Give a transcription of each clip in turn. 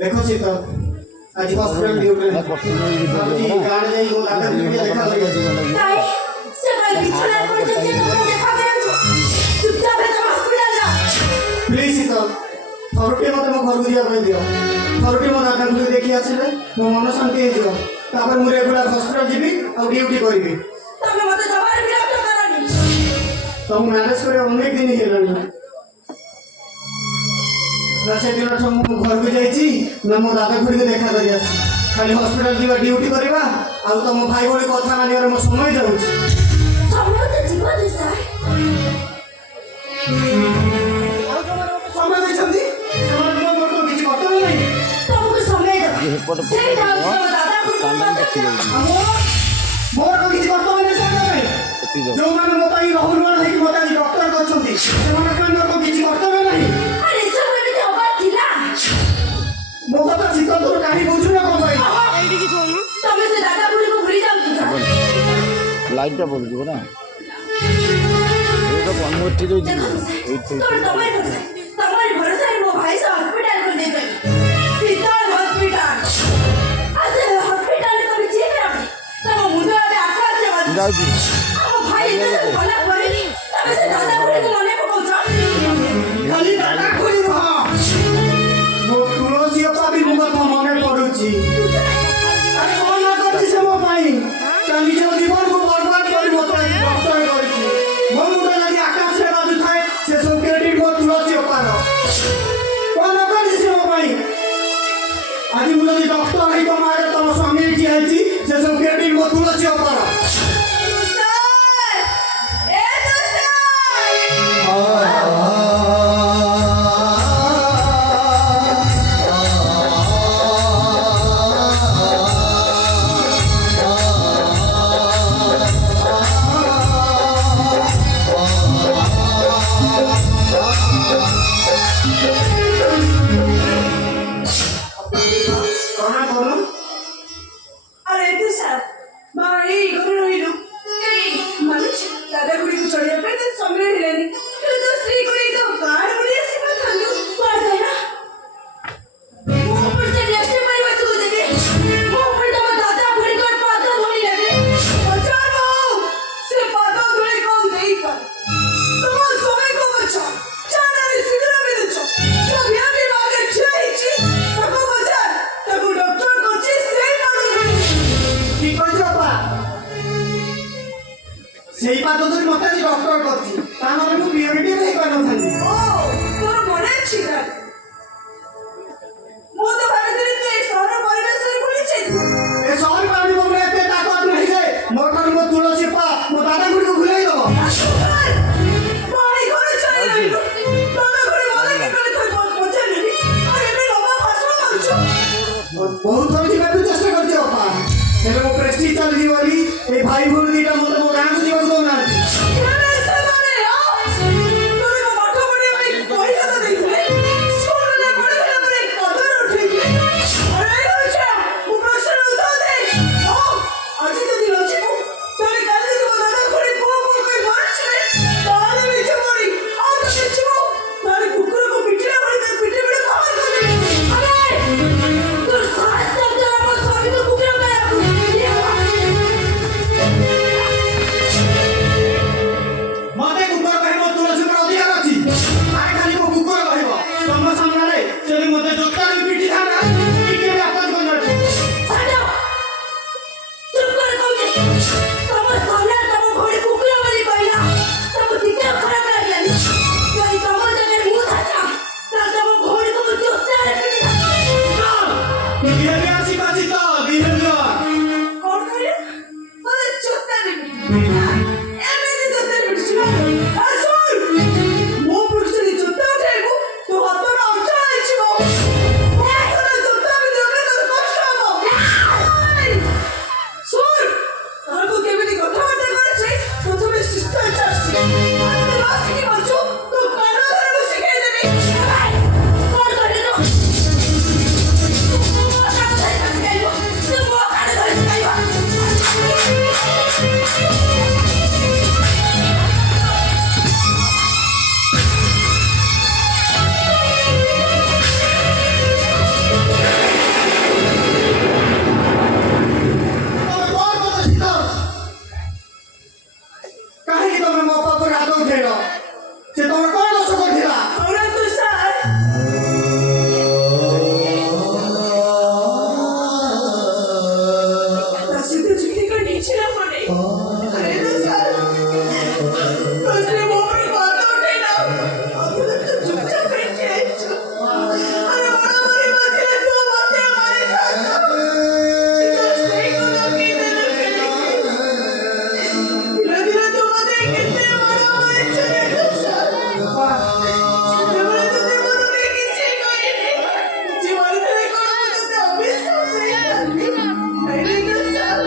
देखो सीता आज hospital duty है जी गाड़ी जाई गो दादा वीडियो देखा लगे ताई से भाई बिछड़ा कर देते तो देखा करे जो चुपचाप है तो हॉस्पिटल जा प्लीज सीता थरुटी मते मो घर को दिया भाई दियो थरुटी मो दादा को देखि आछले मो मन शांति हे जियो तापर मु रेगुलर हॉस्पिटल जीबी और ड्यूटी करबी तमे मते जबार विरक्त करानी तो मैनेज करे अनेक दिन हेलानी ना से दिन मु घर को जाईची ना मो दादा खुड़ी को देखा करी आसी खाली हॉस्पिटल जीवा ड्यूटी करबा आ तो मो भाई बोली कथा मानियो रे मो समय जाउछ समय तो जीवा दिसा समय दैछंती समय मोर को किछ करतो नहीं तुमको समय दो सेही डाउट दादा को मोर को किछ करतो नहीं समय जो माने मो पाई राहुल वाला है कि मो ताई डॉक्टर करछंती से माने कोन मोर को किछ करतो नहीं अरे सब में तो बात थिला मो कथा सिकल तो काहे बुझु ना कोन भाई एडी की थोनु तमे से दादा बुली को भूली जाऊ लाइट टा बोल दिबो ना ये तो कौन ठीक है जी तो तुम्हारे भरोसा है वो भाई से हॉस्पिटल को ले गई सीता हॉस्पिटल ऐसे हॉस्पिटल में कभी चेक करा तब मुंडा में आकाश से बात जाओ जी अब भाई इधर बोला पड़ेगी तब से दादा बुली को मने को पहुंचा खाली दादा खुली रहा मो तुलसी अपा भी मुगत मने पड़ुची अरे कोन ना करछि से मो भाई चांदी जो जीवन को बर्बाद करी मत डॉक्टर करछि मो मुंडा लगी आकाश से बात थाए से सब क्रेडिट मो तुलसी अपा रो कोन ना करछि से मो भाई आज मु जदी डॉक्टर है तो मारे तम स्वामी जी आइछि से सब क्रेडिट मो तुलसी अपा रो सेही बात तो मते डॉक्टर करछि ता माने मु प्योरिटी नहीं करनो थाली ओ तोर मने अछि ना मो तो भाबे तू ए शहर परिवेश रे बोली छै ए शहर पानी बोले एते ताकत नहीं जे मोटर मो तुलसी पा मो दादा गुडी को भुलाई दबो पानी घरे चली आइलो दादा गुडी बोले कि करे थई पछे लेनी और एबे लम्बा फासला मारछु बहुत थोड़ी जीवा तू चेष्टा करछि अपा हेले मो प्रेस्टीज चल जी बोली ए भाई भूर दीटा मो तो गां को जीवा दो ना अरे से माने आ तोरे को पाठ पढे में पैसा तो देइले ଉଠେଇଲ ସେ ତମର କଣ ଦୋଷ କରିଥିଲା? ଅରେ ତୁଷାର ସିଦ୍ଧ ଚୁକ୍ତି କରି ନିଶ୍ଚୟ ପଡେ अरे तुषार तुझे वो भी बात उठे ना अगर तो चुपचाप बैठे अरे बड़ा बड़ी बात है तू बातें हमारे साथ इधर से को लगी धीरे धीरे तू बातें कितने बड़ा हमारे चले तुषार जबरदस्ती तुझे मनोने की चीज कोई नहीं जीवन तेरे को मुझे अभी सब नहीं अरे तुषार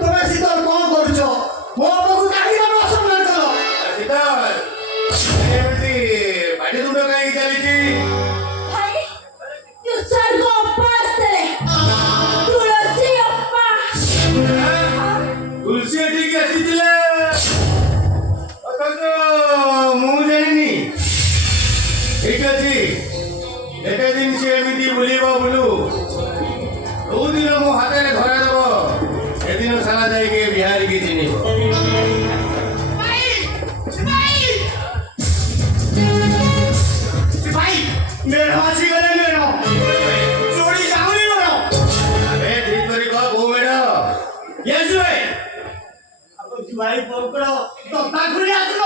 ତମେ ଶୀତଳ କଣ କରୁଛ? ମୋ ବାପାକୁ କାହିଁକି ଅସମ୍ମାନ କଲ? ଏମିତି ପାଟି ତୁଣ୍ଡ କାହିଁକି ଚାଲିଛି? भाई तुषार को अप्पा असते तुलसी अप्पा ତୁଳସୀ ଏଠିକି ଆସିଥିଲେ ଅଥଚ ମୁଁ ଜାଣିନି। ଠିକ ଅଛି, ଏତେ ଦିନ ସେ ଏମିତି ବୁଲିବ ବୁଲୁ, ଯୋଉଦିନ ମୋ ହାତରେ ଧରାଦେବ ସେଦିନ ସାରା ଯାଇକି ବିହାରୀକି ଚିହ୍ନିବ। ଭାଇ ମେଢ ଆସିଗଲେ ମେଢ ଯୋଡ଼ି ଯାଉନି ମେଢ। ଆବେ ଠିକ କରି କହ କୋଉ ମେଢ? କିଏ ଆସିବେ? ଭାଇ ପକଡ଼ ଦତ୍ତା ଖୁଡ଼ି ଆସିବ।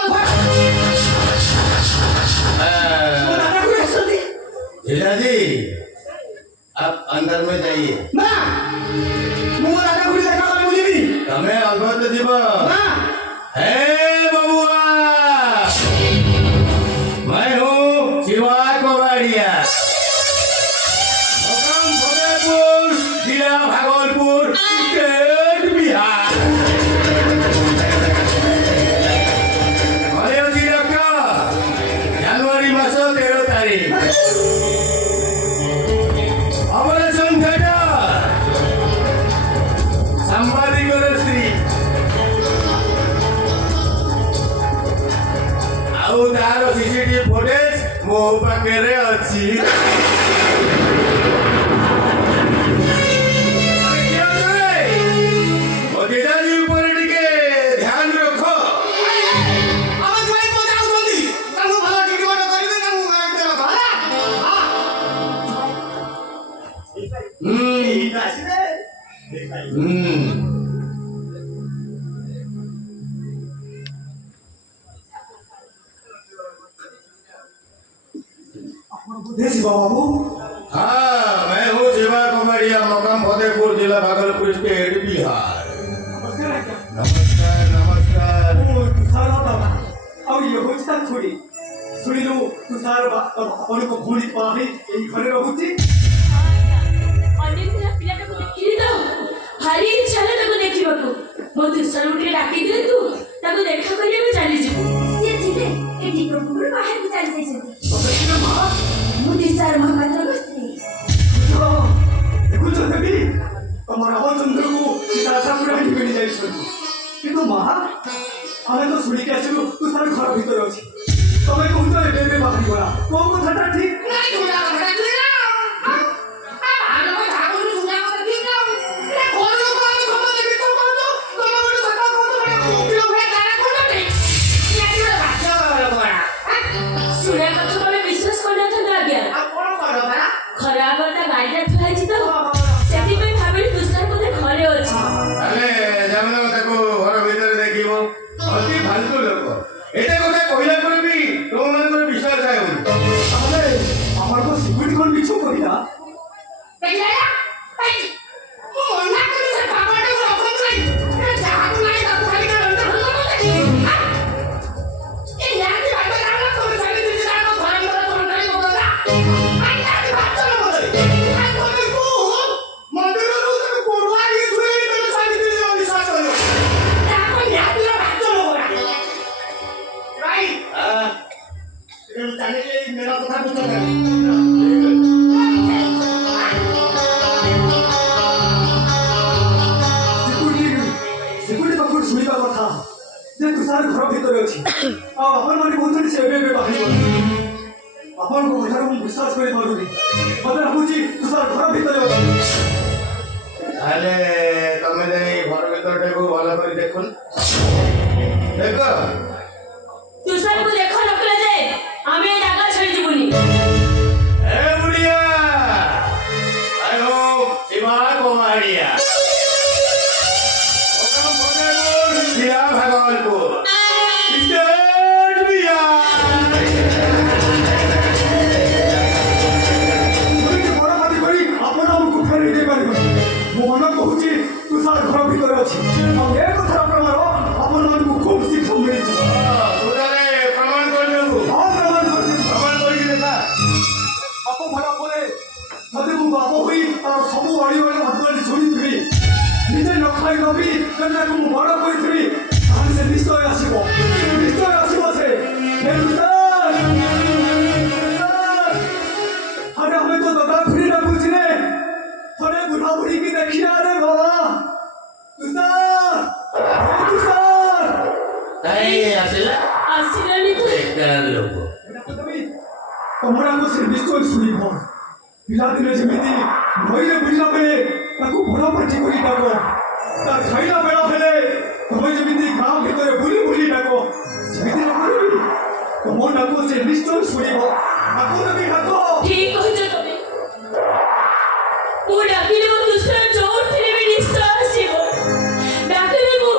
ଦାଦା ଖୁଡ଼ି ଆସନ୍ତି जीजाजी आप अंदर में जाइए। ନା ମୁଁ ଦାଦା ଖୁଡ଼ି ଦେଖା କରି ବୁଲିବି तमें अल्बत जीव ନା। हे बबुआ, मैं हूँ शिवा कबाड़िया, मुकाम फतेहपुर, जिला भागलपुर, स्टेट बिहार। घरे अच्छी डॉक्टर जनवरी मास 13 तारीख ऑपरेशन थिएटर सांबादिकर स्त्री ଆଉ ତାର ସିସିଟିଭି ଫୁଟେଜ ମୋ ପାଖରେ ଅଛି। ମୋ ଜିଜାଜି ଉପରେ ଟିକେ ଧ୍ୟାନ ରଖ। ଆମେ ଜୁଆଇ ପୁଅ ଯାଉଛନ୍ତି ତାଙ୍କୁ ଭଲ ଟ୍ରିଟମେଣ୍ଟ କରିବେ ତାଙ୍କୁ ଗାରଣ୍ଟି ରଖ ହେଲା। ଏଇଟା ଆସିବେ देसी बाबू हाँ, मैं हूँ शिवा कबाड़िया, मुकाम फतेहपुर, जिला भागलपुर, स्टेट बिहार। नमस्कार नमस्कार। तुषार बाबा और ये होची ता छोड़ी सुनिलु तुषार बाबा अपन को भूली पाही एई घरे रहुची। अनेक दिन पिलाटाକୁ ଦେଖିଲି ତ ଭାରି ଇଚ୍ଛା ହେଲା ତାକୁ ଦେଖିବାକୁ। ମୋ ତୁଷାରକୁ ଟିକେ ଡାକି ଦିଅନ୍ତୁ, ତାକୁ ଦେଖା କରିବାକୁ ଚାଲିଯିବୁ। ସିଏ ଥିଲେ ଏଠି ପ୍ରଭୁରୁ ବାହାରକୁ ଚାଲି ଯାଇଛନ୍ତି। ତମେ ମା ମୁଁ ତୁଷାର ମହାପାତ୍ରଙ୍କ ସ୍ତ୍ରୀ। ତ ଦେଖୁଛ ଦେବୀ ତମ ରାମଚନ୍ଦ୍ରକୁ ସୀତା ଠାକୁର ଏଠି ମିଳି ଯାଇଛନ୍ତି କିନ୍ତୁ ମା ଆମେ ତ ଶୁଣିକି ଆସିଲୁ ତୁଷାର ଘର ଭିତରେ ଅଛି ତମେ କହୁଛ ଏବେ ଏବେ ବାହାରି ଗଲା କୋଉ କଥାଟା ଠିକ ଶୁଣିବା କଥା ତମେ ବିଶ୍ୱାସ କରିନଥାନ୍ତ ଆଜ୍ଞା। ଖରାପ କଥା ଗାଡ଼ିଟା ଥୁଆ ହେଇଛି ତ ସେଥିପାଇଁ ଭାବିଲି ତୁଷାର ବୋଧେ ଘରେ ଅଛି। ତାହେଲେ ଯାଉନ ତାକୁ ଘର ଭିତରେ ଦେଖିବ। ଅତି ଫାଲତୁ ଲୋକ, ଏତେ କଥା କହିଲା ପରେ ବି ତମମାନଙ୍କର ବିଶ୍ୱାସ ହେଉନି। ତାହେଲେ ଆମର ତ ସିକ୍ୟୁରିଟି ଯେ ତୁଷାର ଘର ଭିତରେ ଅଛି ଆଉ ଆପଣମାନେ କହୁଛନ୍ତି ସେ ଏବେ ବାହାରିବ ଆପଣଙ୍କ କଥାକୁ ମୁଁ ବିଶ୍ୱାସ କରିପାରୁନି ମୋତେ ଲାଗୁଛି ତୁଷାର ଘର ଭିତରେ ଅଛି ତାହେଲେ ତମେ ଯାଇ ଘର ଭିତରଟାକୁ ଭଲ କରି ଦେଖୁନ ଦେଖ ତୁଷାରକୁ ଦେଖ ନକଲେ ଯେ ଆମେ ଏ ଜାଗା ଛାଡ଼ି ଯିବୁନି ଏ ବୁଢିଆ ଆୟୋ ଶିବା କୁମାରିଆ जिला भागलपुर स्टेट ବଡ଼ ପାଟି କରି ଆପଣ ଆମକୁ ଫେରାଇ ଦେଇପାରିବେ ମୁଁ ମନ କହୁଛି ତୁଷାର ଘର ଭିତରେ ଅଛି ଆଉ ଏ କଥାର ପ୍ରମାଣ ଆପଣମାନଙ୍କୁ ଖୁବ୍ ଶୀଘ୍ର ମିଳିଯିବ प्रमाण କରିଦେବୁ ହଁ ପ୍ରମାଣ କରିଦେବି ପ୍ରମାଣ କରିକି ଦେଖା ବାପ ମରା ପରେ ଯଦି ମୁଁ ବାପ ହୋଇ ତାର ସବୁ ଅଡ଼ିଓରେ ଅଧ୍ୟୟନ ଶୁଣିଥିବି ନିଜେ ନ ଖାଇ ରବି ଯଦି ତାକୁ ମୁଁ ବଡ଼ କରିଥିବି ତାହେଲେ ସେ ନିଶ୍ଚୟ ଆସିବ ସେ ହେ ତୁଷାର ଆରେ ଆମେ ତ ଦାଦା ଫ୍ରି ଡାକୁଛି ରେ ଥରେ ବୁଢ଼ା ବୁଢ଼ୀକି ଦେଖିଆ ରେ ବାବା ତୁଷାର କାହିଁ ଆସିଲା ଆସିଲାନି ତୁ ବେକାର ଲୋକ ତମରାକୁ ସେ ନିଶ୍ଚୟ ଶୁଣିବ ପିଲାଦିନେ ଯେମିତି ନଈରେ ବୁଲିଲା ବେଳେ ତାକୁ ବଡ଼ ପାଟି କରି ଡାକ ତା ଖାଇଲା ବେଳ ହେଲେ ତମେ ଯେମିତି ଗାଁ ଭିତରେ ବୁଲି ବୁଲି ଡାକ ସେମିତି ଡାକିବି ତମ ଡାକ ସେ ନିଶ୍ଚୟ ଶୁଣିବ ତାକୁ ବି ଡାକ ଠିକ କହୁଛ ତମେ ମୁଁ ଡାକିଲେ ମୋ ତୁଷାର ଯୋଉଥିରେ ବି ନିଶ୍ଚୟ ଆସିବ ଡାକିଲେ ମୁଁ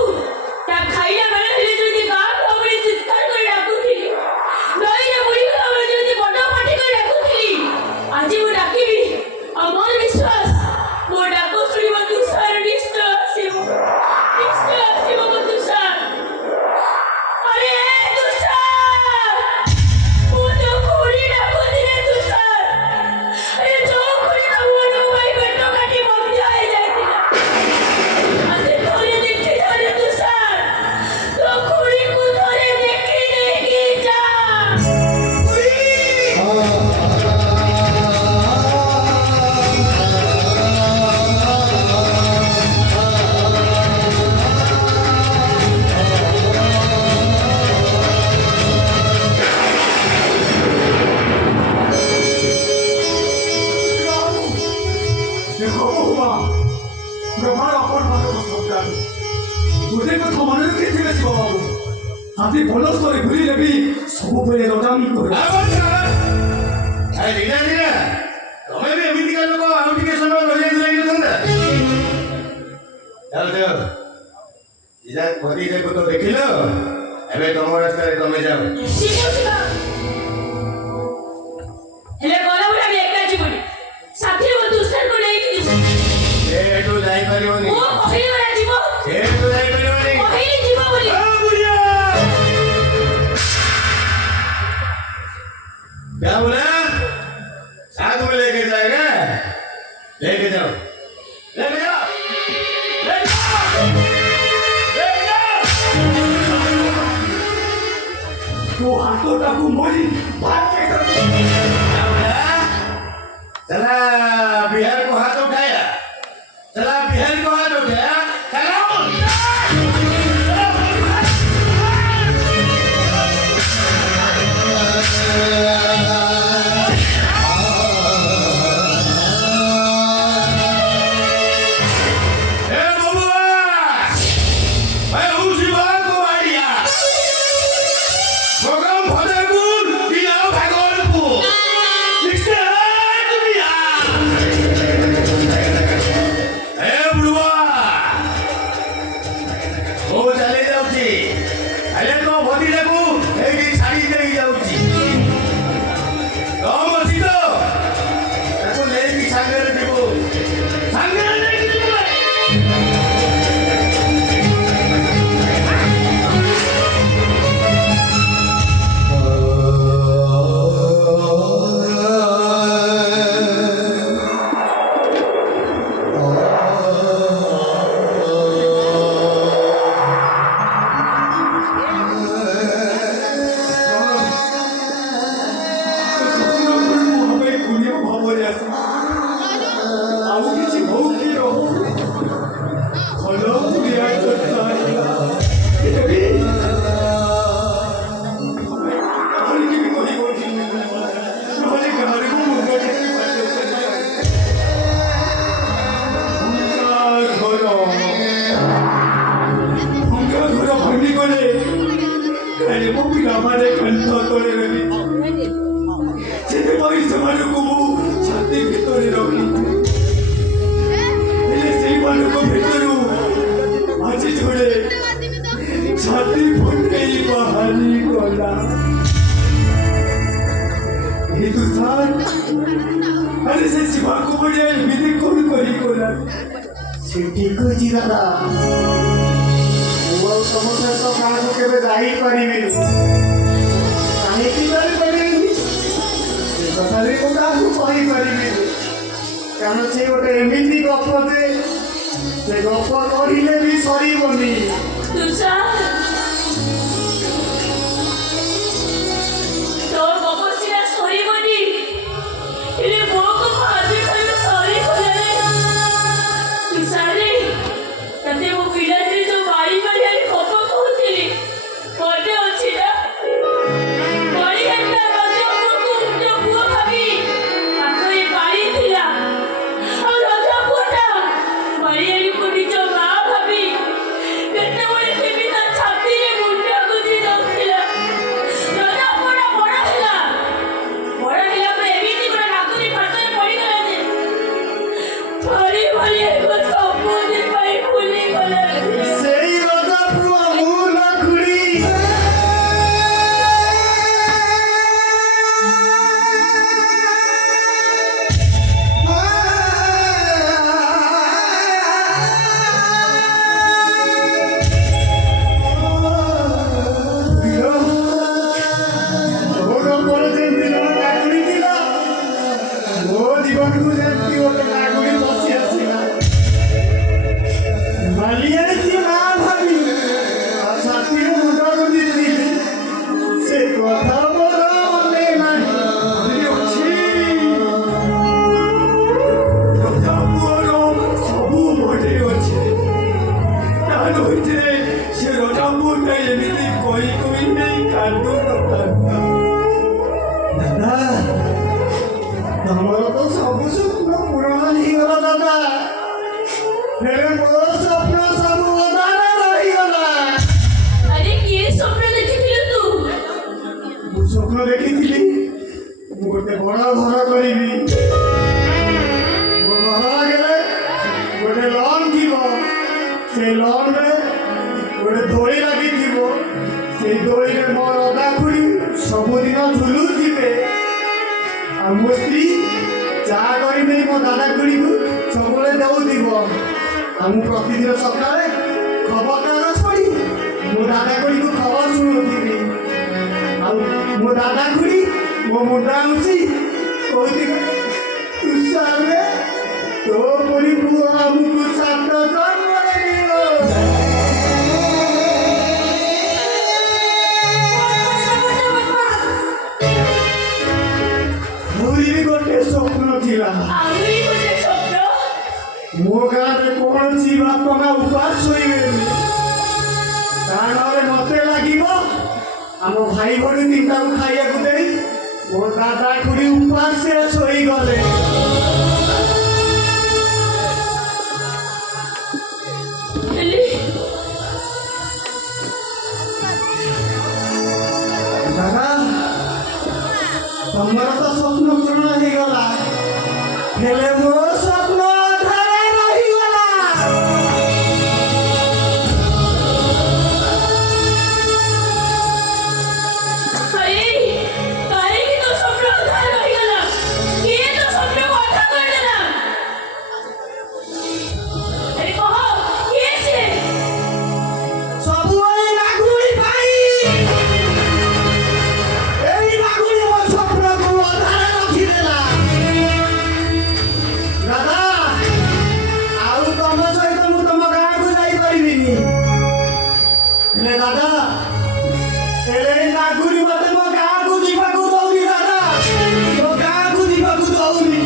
ତା ଖାଇଲା ବେଳେ ହେଲେ ଯଦି ଗାଁ ଭାବରେ ଚିତ୍କାର କରି ଡାକୁଥିଲି ନଈରେ ବୁଡ଼ିଗଲା ବେଳେ ଯଦି ବଡ଼ ପାଟି କରି ଡାକୁଥିଲି ଆଜି ମୁଁ ଡାକିବି ଆଉ ମୋର ବିଶ୍ୱାସ ମୋ ଡାକ ଶୁଣିବ ତୁଷାର ନିଶ୍ଚୟ ଆସିବ ମୋ ତୁଷାର ଆରେ ତୁଷାର ମୁଁ ତ ଖୁଡ଼ି ଡାକୁଥିଲି ତୁଷାର ଆରେ ଯୋଉ ଖୁଡ଼ି ତ ମୋ ପାଇଁ ପେଟ କାଟି ବନ୍ଧା ହେଇଯାଇଥିଲା ଆସି ଥରେ ଦେଖି ଯାରେ ତୁଷାର ତୋ ଖୁଡ଼ିକୁ ଥରେ ଦେଖି ଦେଇକି ଯା ଦେଖ ବହୁମା ବ୍ରହ୍ମାଣ୍ଡ ଆପଣମାନଙ୍କ ସନ୍ତାନ ଗୋଟେ କଥା ମନେ ରଖିଥିବେ ଶିବବାବୁ ହାତୀ ଭଲ ସ୍ତରରେ ବୁଲିଲେ ବି ସବୁବେଳେ ରଜାମି କରିବ ଧୀରେ ଧୀରେ ତମେ ବି ଏମିତିକା ଲୋକ ଆଉ ଟିକେ ସମୟ ରହିଯାଇଥିଲେ ହେଇନଥାନ୍ତା ଚାଲ ଚାଲ ଇରା ଭତିଜାକୁ ତ ଦେଖିଲ ଏବେ ତମ ରାସ୍ତାରେ ତମେ ଯାଅ ଶିବ ହେଲେ ଗଲାବେଳେ ଆମେ ଏକା ଯିବୁନି ସାଥିରେ ମୋ ତୁଷାରକୁ ନେଇକି ଯିବୁ ସେ ଏଠୁ ଯାଇପାରିବନି ମୁଁ କହିଲି ପରା ଯିବ ସେ ଏଠୁ ଯାଇପାରିବନି କହିଲି ଯିବ ବୋଲି क्या बोला साथ में लेके जाएगा लेके जाओ लेके जाओ लेके जाओ लेके जाओ तो हाथों मोड़ी भाग के क्या बोला चला बिहार को हाथ उठाया चला बिहार को हाथ उठाया चला ବାହାରି ଗଲା ହିନ୍ଦୁସ୍ତାନ ଆରେ ସେ ଶିବାକୁ ବଜାୟ ଏମିତି କଣ କରି ଗଲା ସେ ଠିକ ଅଛି ଦାଦା ମୁଁ ଆଉ ତମ ସହିତ କାହାକୁ କେବେ ଯାଇପାରିବିନି କାହିଁକି ଯାଇପାରିବିନି ସେ କଥାରେ ମୁଁ କାହାକୁ କହିପାରିବିନି କାରଣ ସେ ଗୋଟେ ଏମିତି ଗପ ଯେ ସେ ଗପ କହିଲେ ବି ସରିବନି তুষার তোর গপসিরা সরিবনি এলে বউকে ভাবি ভাবি সরি কইলে তুষারে তাতে ও পিলাতে তো বাড়ি বাড়ি আর গপ কହୁଥିଲି মনে ଅଛି না বাড়ি একটা রাজাপুরକୁ নিଜ ପୁଅ ଭାବି ତାଙ୍କ ଏ ବାড়ি ଥିଲା ଆଉ ରାଜାପୁରଟା ବାড়ିଆକୁ ନିଜ ମା ଭାବି କେତେବେଳେ କେମିତି ତା ଛାତିରେ ମୁଣ୍ଡ ଗୁଜି ଯାଉଥିଲା ରାଜାପୁରଟା ବଡ଼ ହେଲା ପରେ ଏମିତି ଗୋଟେ ନାକୁରି ପାଦରେ ପଡ଼ିଗଲା ଯେ ଭାରି ଭାରି ଏକ ସବୁଦିନ ପାଇଁ ଭୁଲିଗଲା ସେଇ ରଜା ପୁଅ ମୁଁ ଲଖୁଡ଼ି ମୋ ଜୀବନକୁ ଯେମିତି ଗୋଟେ ନାଗୁଡ଼ି ବସି ଆସିଲା ମାଲିଆରେ କିଏ ନା ଭାବି ତା ଛାତିରେ ମୁଣ୍ଡ ଗୁଞ୍ଜିଥିଲି ସେ କଥା ମୋର ମନେ ନାହିଁ ମନେ ଅଛି ରଜା ପୁଅର ସବୁ ମନେ ଅଛି ତା ଭିତରେ ସେ ରଜା ପୁଅଟା ଏମିତି କହି କହି ନେଇ କାନ୍ଦୁଥିଲା ଦାଦା ତମର ତ ସବୁ ସ୍ୱପ୍ନ ପୂରଣ ହେଇଗଲା ଦାଦା ହେଲେ ମୋ ସ୍ୱପ୍ନ ସବୁ ଅଧାରେ ରହିଗଲା ଆରେ କିଏ ସ୍ୱପ୍ନ ଦେଖିଥିଲୁ ତୁ ମୁଁ ସ୍ୱପ୍ନ ଦେଖିଥିଲି ମୁଁ ଗୋଟେ ବଡ଼ ଘର କରିବି ମୋ ଘର ଆଗରେ ଗୋଟେ ଲନ୍ ଥିବ ସେଇ ଲନ୍ରେ ଗୋଟେ ଦୋଳି ଲାଗିଥିବ ସେଇ ଦୋଳିରେ ମୋ ଦାଦା ଖୁଡ଼ି ସବୁଦିନ ଝୁଲୁଥିବେ ଆଉ ମୋ ସ୍ତ୍ରୀ ଚା କରି ନେଇ ମୋ ଦାଦା ଖୁଡ଼ିକୁ ସବୁବେଳେ ଦେଉଥିବ ଆଉ ମୁଁ ପ୍ରତିଦିନ ସକାଳେ ଖବରକାଗଜ ପଢ଼ି ମୋ ଦାଦା ଖୁଡ଼ିକୁ ଖବର ଶୁଣୁଥିବି ଆଉ ମୋ ଦାଦା ଖୁଡ଼ି ମୋ ମୁଣ୍ଡା ଉଞ୍ଚି କହୁଥିବେ ତୁଷାରରେ ତୋ ପରି ପୁଅ ଆମକୁ ସାତ ଜନ୍ମରେ ମିଳିବ ମୋରି ବି ଗୋଟେ ସ୍ୱପ୍ନ ଥିଲା ଆହୁରି ଗୋଟେ ସ୍ୱପ୍ନ ମୋ ଗାଁରେ କୌଣସି ବାପ ମା ଉପାସ ଶୋଇବେନି କାରଣରେ ମତେ ଲାଗିବ ଆମ ଭାଇ ଭଉଣୀ ତିନିଟାକୁ ଖାଇବାକୁ ଦେଇ ମୋ ଦାଦା ଖୁଡ଼ି ଉପାସରେ ଶୋଇଗଲେ ହେଲେ ଦାଦା ତମର ତ ସ୍ୱପ୍ନ ପୂରଣ ହେଇଗଲା ହେଲେ ମୋ ସ୍ୱପ୍ନ ଅଧାରେ ରହିଗଲା ଆରେ କାହିଁକି ତୋ ସ୍ୱପ୍ନ ଅଧା ରହିଗଲା କିଏ ତୋ ସ୍ୱପ୍ନକୁ ଅଧା କରିଦେଲା ଆରେ କହ କିଏ ସିଏ ସବୁବେଳେ ନାଗୁଳି ପାଇଁ ଏଇ ନାଗୁଳି ମୋ ସ୍ୱପ୍ନକୁ ଅଧାରେ ରଖିଦେଲା ଦାଦା ଆଉ ତମ ସହିତ ମୁଁ ତମ ଗାଁକୁ ଯାଇପାରିବିନି ହେଲେ ଦାଦା ହେଲେ ଏଇ ନାଗୁଳି ମତେ ମୋ ଗାଁକୁ ଯିବାକୁ ଦଉନି ଦାଦା ମୋ ଗାଁକୁ ଯିବାକୁ ଦଉନି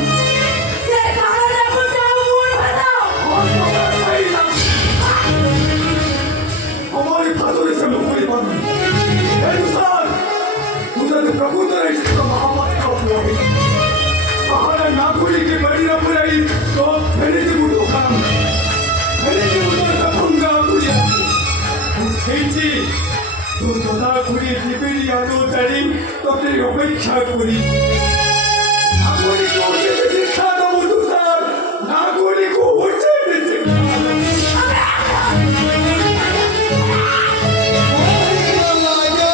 ସେ କାରଣ ମୁଣ୍ଡ ମୁଣ୍ଡ ଭାତ हमारी फांसों से मुक्ति बंद हिंदुस्तान तुझे प्रभुत्व इसका महामत का उपयोग हमारे नागुरी की बड़ी न बुराई तो मेरे जीवनों का मेरे जीवनों से भंगा बुझा सेंची तो दादा खुरी टिपेरी यादों तरी तो तेरी अपेक्षा खुरी नागुरी को उसे सिखा दो हिंदुस्तान नागुरी को उसे सिखा दो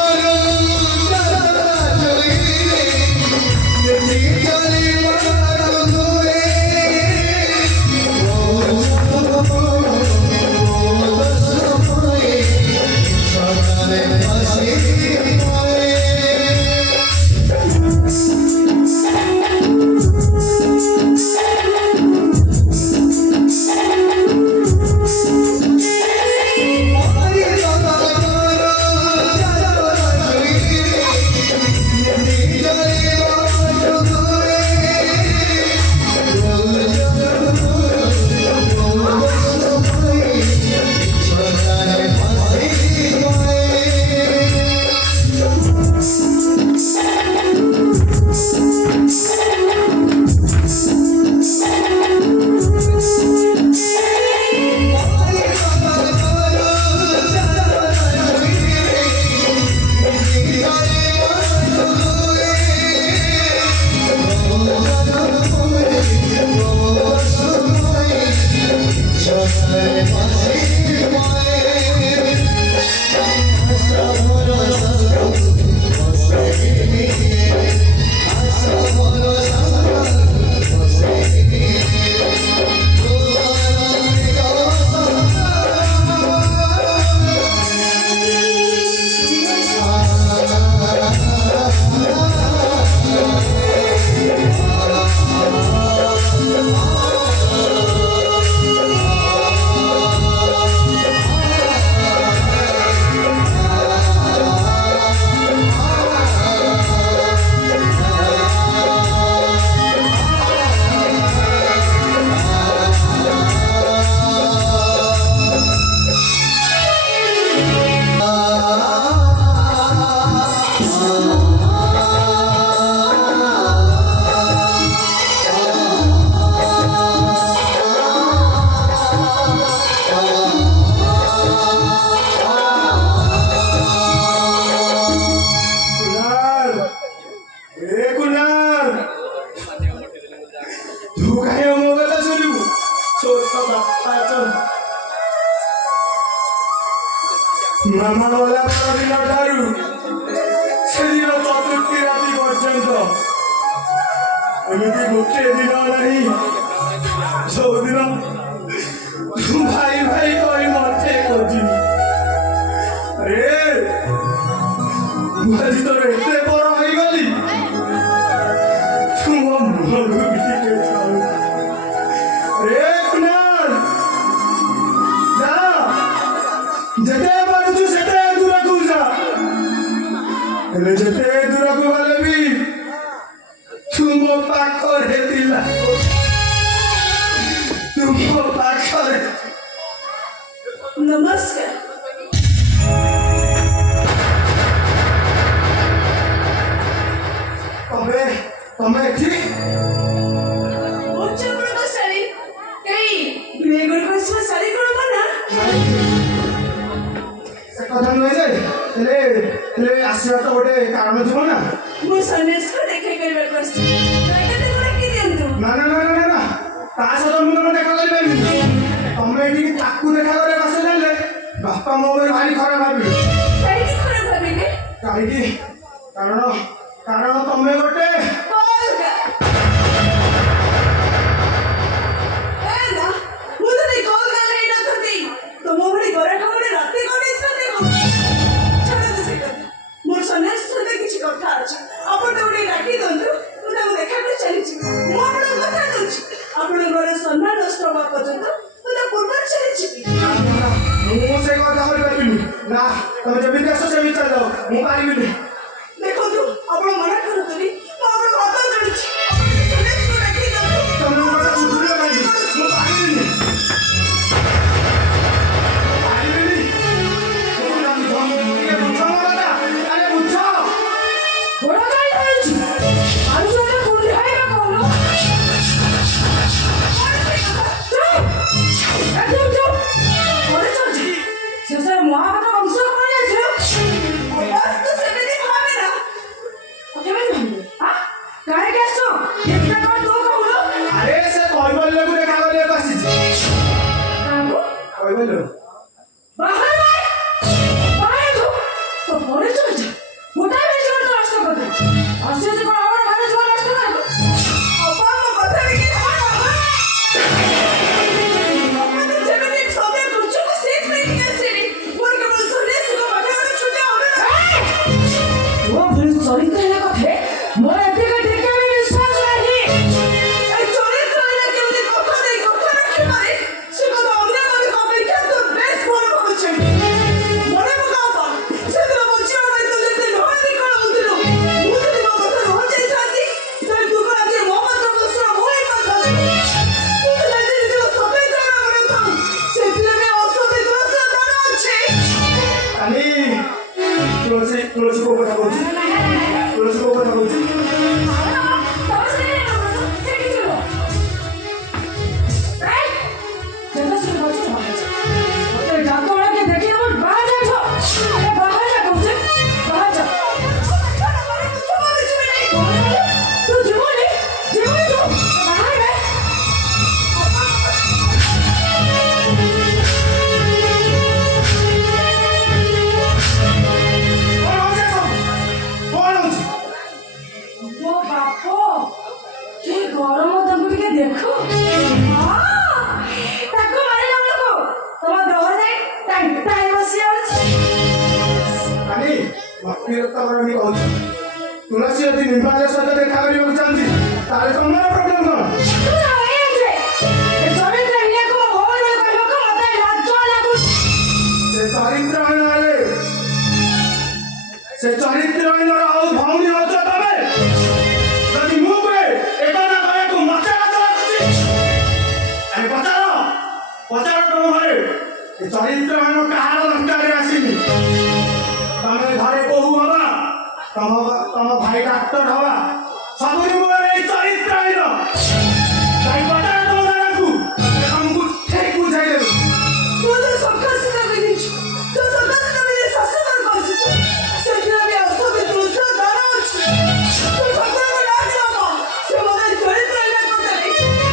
ମାମା ଗଲା ପରଦିନ ଠାରୁ ସେଦିନ ଚତୁର୍ଥୀ ରାତି ପର୍ଯ୍ୟନ୍ତ ଏମିତି ଗୋଟିଏ ଦିନ ନାହିଁ ସବୁଦିନ ଭାଇ ଭାଇ କହି ମତେ ଖୋଜିବି। ଆରେ ମୁଁ ଆଜି ତୋର ଏତେ ବଡ ହେଇଗଲି ତୁ ମୋ ମୁହଁକୁ ବି ଟିକେ ଚାହୁଁ। ଆରେ କୁନାଲ ଯା ଯେତେ ପାରୁଛୁ ସେତେ ଦୂରକୁ ଯା, ହେଲେ ଯେତେ ଦୂରକୁ ଗଲେ ବି ତୁ ମୋ ପାଖରେ ଥିଲା, ତୁ ମୋ ପାଖରେ। नमस्कार। ତମେ ଏଠି ଉଚ୍ଚପୂର୍ଣ୍ଣ ଶାଳୀ ଏଇ ଗୁଣେଗୁଣ ବସିବା ଶାଳୀ କଣ ମନା? ସେ କଥା ନୁହେଁ ଯେ ହେଲେ ହେଲେ ଆସିବା ତ ଗୋଟେ କାରଣ ଥିବ ନା। ମୁଁ ସନ୍ନ୍ୟାସକୁ ଦେଖା କରିବାକୁ ଆସିଛି, ଦୟାକରି ତାକୁ ଡାକି ଦିଅନ୍ତୁ। ନା ନା ନା ନା ନା ତା ସହିତ ମୁଁ ତମେ ଦେଖା କରିପାରିବିନି। ତମେ ଏଠିକି ତାକୁ ଦେଖା କରିବାକୁ ଆସିଲେ ଜାଣିଲେ ବାପା ମୋ ଉପରେ ଭାରି ଖରାପ ଭାବିବେ। କାହିଁକି ଖରାପ ଭାବିବେ? କାହିଁକି କାରଣ କାରଣ ତମେ ଗୋଟେ ଅଲଗା। ଏ ନା, ମୁଁ ତତେ କଲ୍ କଲେ ଏଇଟା ତତେ ତମ ଭଳି ଗରା କାମରେ ରାତି କଟେଇଛନ୍ତି କଣ? ଛାଡ଼ନ୍ତୁ ସେ କଥା। ମୋର ସନ୍ନ୍ୟାସ ସହିତ କିଛି କଥା ଅଛି, ଆପଣ ତାକୁ ଟିକେ ଡାକି ଦିଅନ୍ତୁ, ମୁଁ ତାକୁ ଦେଖା କରି ଚାଲିଛି। ମୁଁ ଆପଣଙ୍କୁ କଥା ଦଉଛି, ଆପଣଙ୍କର ସମ୍ମାନ ନଷ୍ଟ ହବା ପର୍ଯ୍ୟନ୍ତ ମୁଁ ତା ପୂର୍ବରୁ ଚାଲିଯିବି। ମୁଁ ସେ କଥା କରିପାରିବିନି। ନା ତମେ ଯେମିତି ଆସ ସେମିତି ଚାଲିଯାଅ, ମୁଁ ପାରିବିନି। ଦେଖନ୍ତୁ ଆପଣ ମନା କରନ୍ତୁନି, ମୁଁ ଆପଣଙ୍କୁ ହାତ ଯୋଡୁଛି, ସନ୍ନ୍ୟାସକୁ ଡାକି ଦିଅନ୍ତୁ। ତମେ ମୋ କଥା ବୁଝିଲ କାହିଁକି? ମୁଁ ପାରିବିନି ପାରିବିନି। ଟିକେ ବୁଝ ମୋ କଥା, ଆରେ ବୁଝ। ବଡ଼ ଗାଈ ଧରୁଛି ଆଉ ସେଟା କୁଣ୍ଡି ଖାଇବା କହୁନ। ଶେଷରେ ମହାଭାରତ ବଂଶ କଣ ଯାଇছিল? ସେମିତି ଭାବେ ନା। କେମିତି ଭାବିବେ? କାହିଁକି ଆସିଛ? ଏତେ କଣ ତୁ କହୁନ? ଆରେ ସେ କୈବଲ୍ୟକୁ ଦେଖା କରିବାକୁ ଆସିଛି। କାହାକୁ? କୈବଲ୍ୟ ବାହାରେ ବାହାରେ ତୋ ପରିଚୟ ଅଛି, ଗୋଟାଏ ବି ଜୀବନ ନଷ୍ଟ କରିଦେ। ଆସି ଆସି କଣ ଆମର ଭାଇ ଜୀବନ ନଷ୍ଟ କରିବ? ଅପା ମୋ କଥା ଟିକେ ଶୁଣ। ଅପା ତ ଯେମିତି ସଦୟ କରୁଛୁ ମୁଁ ସେଇଥିପାଇଁ ଟିକେ ଆସିଲି। ମୋର କେବଳ ସନ୍ନ୍ୟାସୀଙ୍କ ବାହାଘର ଛୁଟି ହଉନି। ତୋ ଭଳି ଚରିତ୍ରହୀନ କଥା ମୋର ଏତିକି ଟିକେ ବି ବିଶ୍ୱାସ ନାହିଁ। ଏ ଚରିତ୍ରହୀନ କେମିତି କଥା ଦେଇ କଥା ରଖିପାରେ ସେ କଥା ଅନ୍ୟମାନଙ୍କ ଅପେକ୍ଷା ତୁ ବେଶ ଭଲ ଭାବୁଛନ୍ତି। ମନେ ପକା ଅପା, ସେଦିନ ବଞ୍ଚିବା ପାଇଁ ତୁ ଯେତେ ଢଳି ବିକଳ ହଉଥିଲୁ, ମୁଁ ଯଦି ମୋ କଥା ନ ଯାଇଥାନ୍ତି ତାହେଲେ ତୁ କଣ ଆଜି ମୋ ମାତ୍ର ବଂଶର ବୋହୂ ହେଇପାରିଥାନ୍ତୁ? ତୁ ତ ଜାଣିଛୁ ନିଜକୁ ସତେଜ ଜଣା କରିଥାଉ, ସେଥିରେ ବି ଔଷଧି ଦୋଷ ଦାନ ଅଛି। କାଲି ତୁଳସୀ ତୁଳସୀ କୋଉ କଥା କହୁଛି? ତୁଳସୀ କୋଉ କଥା କହୁଛି? ଗରମ ତାଙ୍କୁ ଟିକେ ଦେଖ। ତାକୁ ମାରିଲା ବେଳକୁ ତମ ଦେହ ଯାଇ ଟାଇ ବସି ଯାଉଛି। କାଲି ଲକ୍ଷ୍ମୀରତ୍ନ କରଣୀ କହୁଛି ତୁଳସୀ ଯଦି ନିର୍ମାଲ୍ୟ ସହିତ ଦେଖା କରିବାକୁ ଚାହୁଁଛି ତାହେଲେ ତମର ପ୍ରୋବ୍ଲେମ କଣ? ସେ ଚରିତ୍ରହୀନର ଆଉ ଭଉଣୀ ହଉଛ ତମେ। ଯଦି ମୁଁ କୁହେ ଏ କଥା କହିବାକୁ ମତେ ଲାଜ ଲାଗୁଛି। ଆରେ ପଚାର ତମ ଘରେ ଏ ଚରିତ୍ରହୀନ କାହାର ଦରକାରରେ ଆସିନି। ତମେ ଘରେ ବୋହୂ ହବା, ତମ ଭାଇ ଡାକ୍ତର ହବା, ସବୁରି ମୂଳରେ ଏଇ ଚରିତ୍ରହୀନ। ତାই ପଚାର ତମ ଦାଦାକୁ, ତମକୁ ଠିକ ବୁଝାଇଦେବି। ତୁ ତ ସକାଶିତ ବିଧିଛୁ, ତୁ ସକାଶିତ ବିଧି ଶାସନ କରିଛୁ, ସେଥିରେ ବି ଔଷଧି ଦୋଷ ଦାନ ଅଛି। ତୁ ଠାକୁରଙ୍କୁ ଡାକ ହବ, ସେ ମୋତେ ଚରିତ୍ରହୀନ କରିଦେଲେ,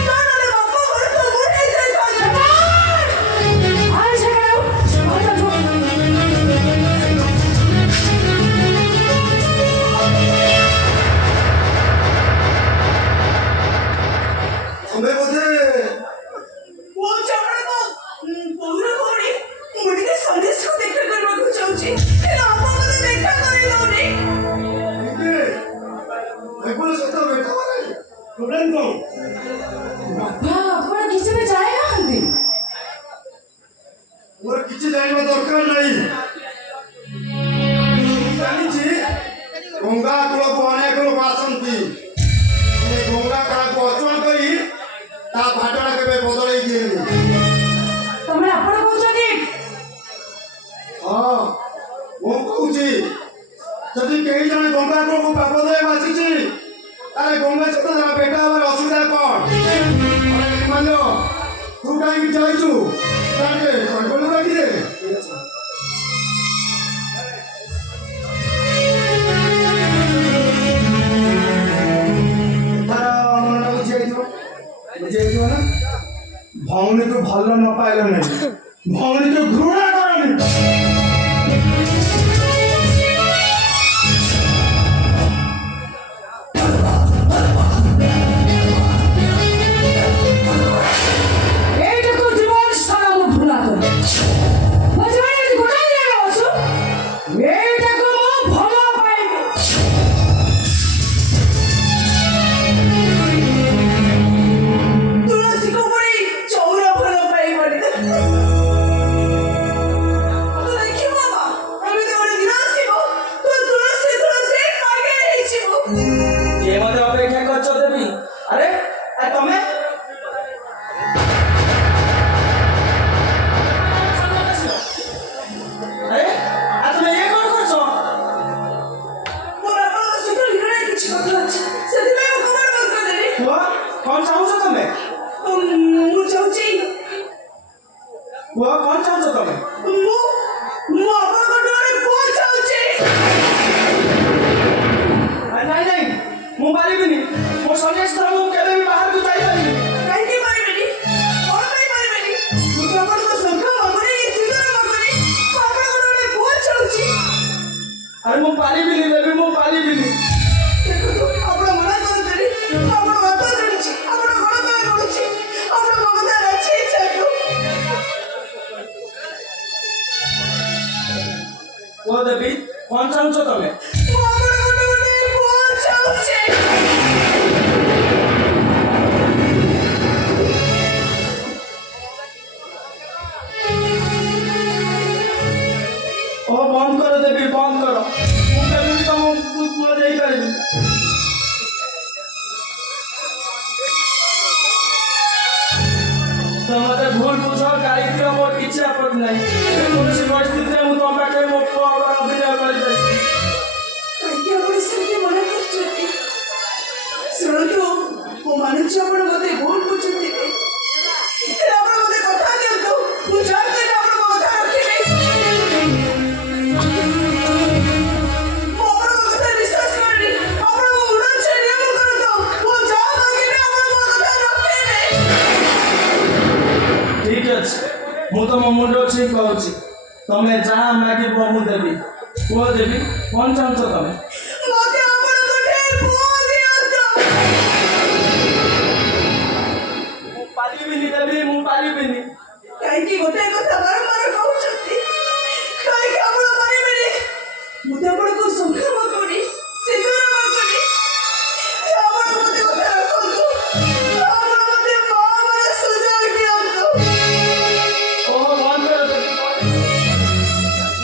ତାହେଲେ ବାପ ଘରେ ତୁ ବୁଢ଼ୀ ଯାଇଥାନ୍ତେ। ଠାକୁରଙ୍କୁ ପାପ ଦେଇ ବାସିଛି ତାହେଲେ ଗଙ୍ଗା ସହିତ ତାର ବେଟା ହବାର ଅସୁବିଧା କଣ? ମାନ ତୁ କାହିଁକି ଯାଇଛୁ ତାକେ କହିବଲୁ କାଟିଦେ। ତାର ମନଟା ବୁଝିଯାଇଥିବ ନା? ଭଉଣୀକୁ ଭଲ ନ ପାଇଲ ନାହିଁ, ଭଉଣୀକୁ ଘୃଣା କରନି। এইটুকু জীবন সারা মু ভুলা করে বুঝবাই যদি গোটাই জায়গা আছো এইটাকে মু ভালো পাইবি। তুলসী কুমারী চৌরা ভালো পাইবনি দেখি বাবা আমি তো অনেক দিন আসিব তো তুলসী তুলসী পাগে ହେଇଯିବ। ये मते अपेक्षा करछ देवी। अरे आ तमे अरे आ तमे ये कोन करछ? ମୋର ଆପଣଙ୍କ ସହିତ ନିରଳା କିଛି କଥା ଅଛି ସେଥିପାଇଁ ମୁଁ ଖବର ବନ୍ଦ କରିଦେଲି। हुआ कौन चाहूछ तमे? ମୁଁ ଚାହୁଁଛି हुआ कौन चाहूछ तमे? ମୁଁ ଆପଣଙ୍କ ଡୋରେ ପୁଅ ଚାହୁଁଛି। नहीं नहीं मु पारिबिनी मो सन्यास धर्म मु केबे भी बाहर को जाई पारिबिनी। କାହିଁକି ପାରିବେନି କଣ ପାଇଁ ପାରିବେନି? ମୁଁ ତ ଆପଣଙ୍କ ଶଙ୍ଖ ମାଗୁନି ସିନ୍ଦୁର ମାଗୁନି ମୁଁ ଆପଣଙ୍କ ଡୋରେ ପୁଅ ଚାହୁଁଛି। अरे मु पारिबिनी देवी मु पारिबिनी। ଦେଖନ୍ତୁ ଆପଣ ମନା କରୁଛନ୍ତି ମୁଁ ଆପଣ ହାତ ଧରିଛି ଆପଣ ଗୋଡ଼ ତଳେ ପଡ଼ୁଛି ଆପଣଙ୍କ କଥା ରାଜି ହେଇଯାନ୍ତୁ। वो देवी कौन चाहूछ तमे? ମୁଁ ଆପଣଙ୍କ ଡୋରେ ପୁଅ ଚାହୁଁଛି। ओ बंद करो देवी बंद करो मु केबे भी तम पुआ देई पारिबी। तो मते भूल बुझ गाड़ी दियो मोर किछि आपत्ति नाही। कौनसी परिस्थिति में मु तम पाखे मो पुआ अभिनय कर दे। କାହିଁକି ଆପଣ ସେମିତି ମନା କରୁଛନ୍ତି? ଶୁଣନ୍ତୁ ମୁଁ ମାନୁଛି ଆପଣ ମୋତେ ଭୁଲ ବୁଝୁଥିଲେ ହେଲେ ଆପଣ ମୋତେ କଥା ଦିଅନ୍ତୁ ମୁଁ ଯାହା କହିଲେ ଆପଣଙ୍କ କଥା ରଖିବି। ମୁଁ ଆପଣଙ୍କ କଥା ବିଶ୍ୱାସ କରେନି ଆପଣ ମୋ ଉଡ଼ାଉଛି ନିୟମ କରନ୍ତୁ ମୁଁ ଯାହା ମାଗିବି ଆପଣ ମୋ କଥା ରଖିବେ। ठीक अछि मु तम मुंड ठीक कहूची तमे जहाँ मागिब मु देवी। पुआ देवी कौन चाहूछ तमे? ମୋତେ ଆପଣଙ୍କ ଠେଇ ପୁଅ ଦିଅନ୍ତୁ। मु पारिबिनी देवी मु पारिबिनी। କାହିଁକି ଗୋଟାଏ କଥା ବାରମ୍ବାର କହୁଛନ୍ତି? କାହିଁକି ଆପଣ ପାରିବେନି? ମୁଁ ତ ଆପଣଙ୍କୁ ଶଙ୍ଖ ମାଗୁନି ସିନ୍ଦୁର ମାଗୁନି ଆପଣ ମୋତେ କଥା ରଖନ୍ତୁ ଆପଣ ମୋତେ ବାହାଘର ସୁଯୋଗ ଦିଅନ୍ତୁ। ओ बंद करो देवी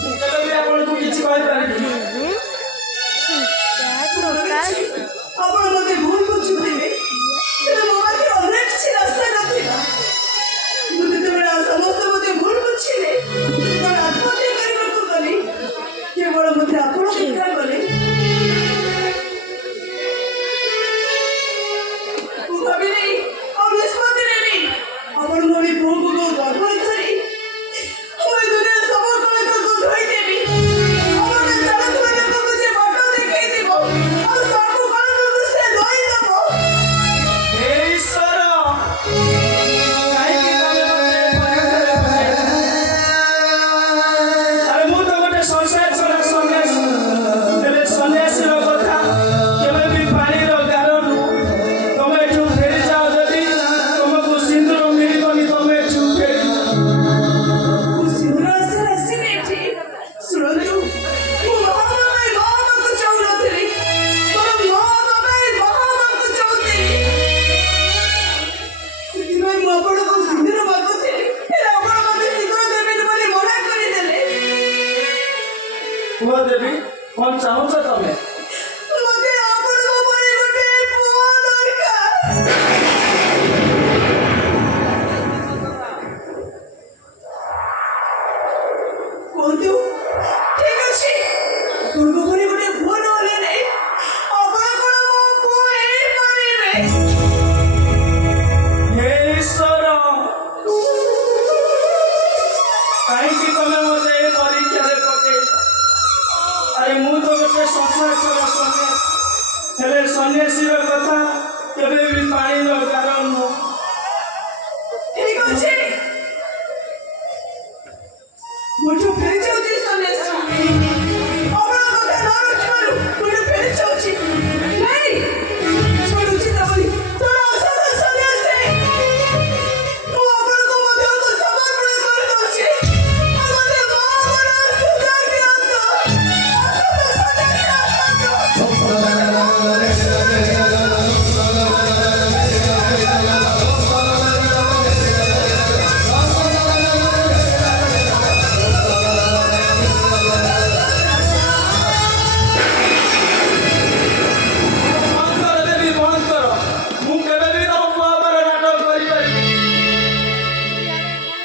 मु केबे भी आपनको किछि कहि पारिबिनी। ଆପଣ ମୋତେ ଭୁଲ ବୁଝୁଥିଲେ ହେଲେ ମୋ ପାଖରେ ଅନେକ କିଛି ରାସ୍ତା ନଥିଲା। ମୁଁ ଯେତେବେଳେ ସମସ୍ତେ ମୋତେ ଭୁଲ ବୁଝିଲେ ଯେତେବେଳେ ଆତ୍ମହତ୍ୟା କରିବାକୁ ଗଲି କେବଳ ମୋତେ ଆପଣ ଦେଖା କଲେ। ମୁଁ ଭାବିଲି ଆଉ ନିଷ୍ପତ୍ତି ନେବି ଆପଣଙ୍କ ଏ ପୁଅକୁ ଗର୍ଭରେ ଧରି ମୁଁ ଏ ଦୁନିଆ ସବୁ କଳଙ୍କକୁ ଧୋଇଦେବି। ଆପଣ ଚାଲୁଥିବା ଲୋକକୁ ଯେ ବାଟ ଦେଖେଇଥିବ ଆଉ ସବୁ କଳଙ୍କକୁ ସେ ଧୋଇଦେବ। हे ईश्वर काहेकि तमे मते परीक्षा अरे मु तो गोटे संसार छोड़ा सन्यास तेरे सन्यासी रो कथा केबे भी पानी रो गारनु तमे एठू फेरी जाओ देवी तुमको सिंदूर मिलिबनी तमे एठू फेरी जाओ। ମୁଁ ସିନ୍ଦୁର ଆଶାରେ ଆସିନି ଏଠି। ଶୁଣନ୍ତୁ ମୁଁ ମହାମାରୀ ବାହା ହେବାକୁ ଚାହୁଁନଥିଲି ବରଂ ମହାମାରୀ ବାହା ହେବାକୁ ଚାହୁଁଥିଲି। ସେଥିପାଇଁ ମୁଁ ଆପଣଙ୍କୁ ସିନ୍ଦୁର ମାଗୁଥିଲି ହେଲେ ଆପଣ ମୋତେ ସିନ୍ଦୁର ଦେବେନି ବୋଲି ମନା କରିଦେଲେ। पुआ देवी कौन चाहूछ तमे? ମୋତେ ଆପଣଙ୍କ ପରି ଗୋଟେ ପୁଅ ଦରକାର। କୁହନ୍ତୁ ଠିକ ଅଛି ଆପଣଙ୍କ ପରି ଗୋଟେ ପୁଅ ନହେଲେ ନାହିଁ ଚଳ ସନ୍ନ୍ୟାସ ହେଲେ ସନ୍ନ୍ୟାସୀର କଥା କେବେ ବି ପାଣିର ଗାର ନୁହଁ। ଠିକ ଅଛି ମୁଁ ଯୋଉ ଫେରି ଯାଉଛି ସନ୍ନ୍ୟାସୀ ଅମଳ କଥା ନ ରଖିବାରୁ ମୁଁ ଯୋଉ ଫେରି ଯାଉଛି ନାଇଁ ଶୁଣୁଛି ତା ବୋଲି ତୋର ଅସଲ ସନ୍ନ୍ୟାସୀ ମୁଁ ଅମଳକୁ ମଧ୍ୟ ସମର୍ପଣ କରିଦଉଛି ଆଉ ମୋତେ ମହାମର ସୁଯୋଗ ଦିଅନ୍ତୁ ଅସଲ ସନ୍ନ୍ୟାସୀ ବନ୍ଦ କର ଦେବୀ, ବନ୍ଦ କର। ମୁଁ କେବେ ବି ତମ ପୁଅ ଉପରେ ନାଟକ କରିପାରିବି।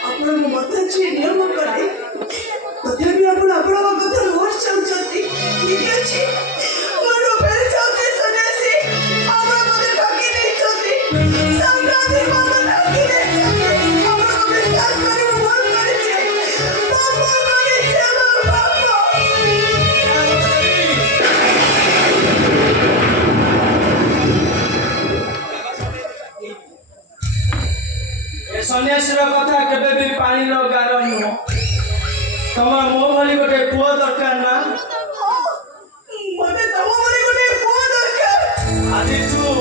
ଆପଣ ମୋ ମତ ଅଛି ନିୟମ କଲେ ତଥାପି ଆପଣ ଆପଣଙ୍କ କଥା ରୋଜ ଚାହୁଁଛନ୍ତି ଠିକ ଅଛି ମୁଁ ଫେରି ଯାଉଛି ସନ୍ନ୍ୟାସୀ ଆପଣ ମୋତେ ଠକି ଦେଇଛନ୍ତି ସଂକ୍ରାନ୍ତି ମୋତେ ଠକି ଦେଇଛନ୍ତି ଆପଣଙ୍କୁ ବିଶ୍ୱାସ କରି ମୁଁ ଭୁଲ କରିଛି ପାପ କରିଛି ଏବଂ ପାପ ଏ ସନ୍ନ୍ୟାସୀର କଥା କେବେ ବି ପାଣିର ଗାର ନୁହଁ। ତମର ମୋ ଭଳି ଗୋଟେ ପୁଅ ଦରକାର ନା? ମୋତେ ତମ ଭଳି ଗୋଟେ ପୁଅ ଦରକାର ଆଜିଠୁ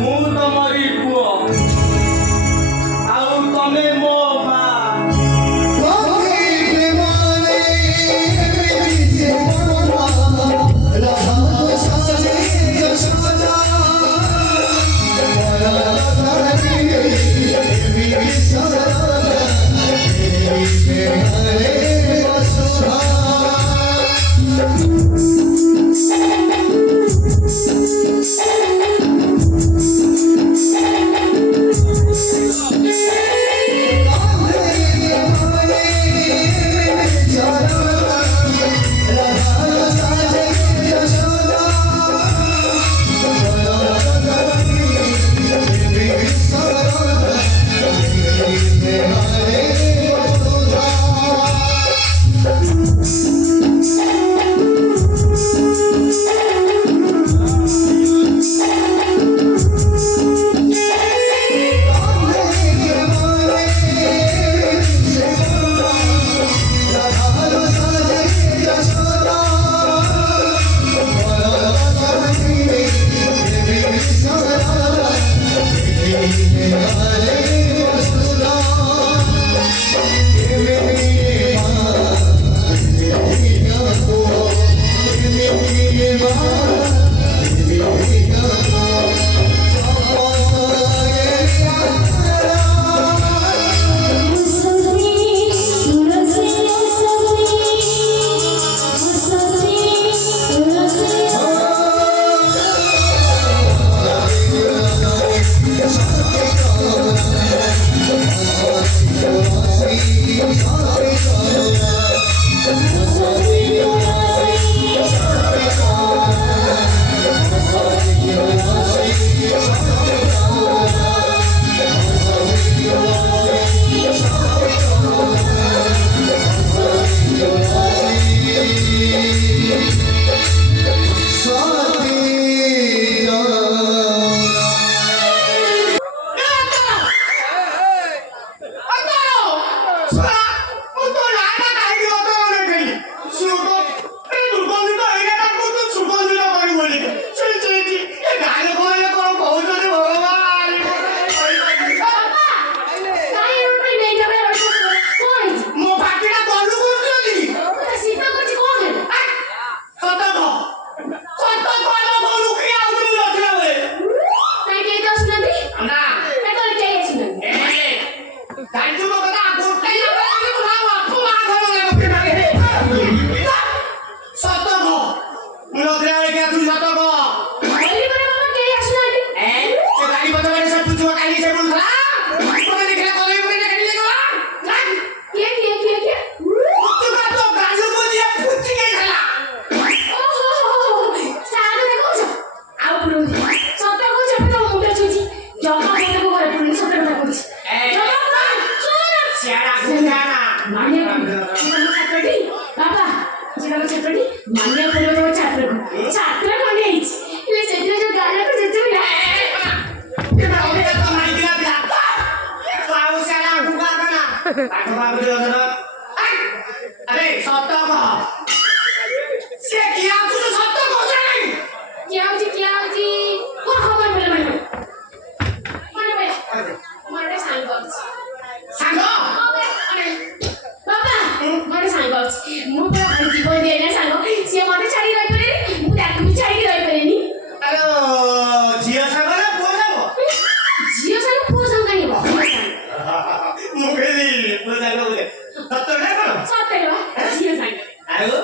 ମୁଁ ତମରି ପୁଅ ଆଉ ତମେ ମୋ ମା। Thank you. ତାଙ୍କ ଛାତ୍ରଟି ମାନିବାକୁ ପଡ଼ିବ ତମ ଛାତ୍ରକୁ ଛାତ୍ର ଖଣ୍ଡେ ହେଇଛି ହେଲେ ସେଥିରେ ଯୋଉ ଗାଲକୁ ଯେତେବେଳେ अरे सत्य कह से किया तू सत्य कह जानी क्या होची कोन खबर बोले माने माने सांग सांग अरे बाबा माने सांग मु पूरा जीवन दे ना सांग से मते छाड़ी रही परे मु ताकू भी छाड़ी रही परे नी अरे जिया सांग ना पुआ जाबो जियो सांग पुआ सांग कानी बो मुगेली पुआ जाबो बोले सत्य ना कोन सत्य बा जियो सांग आयो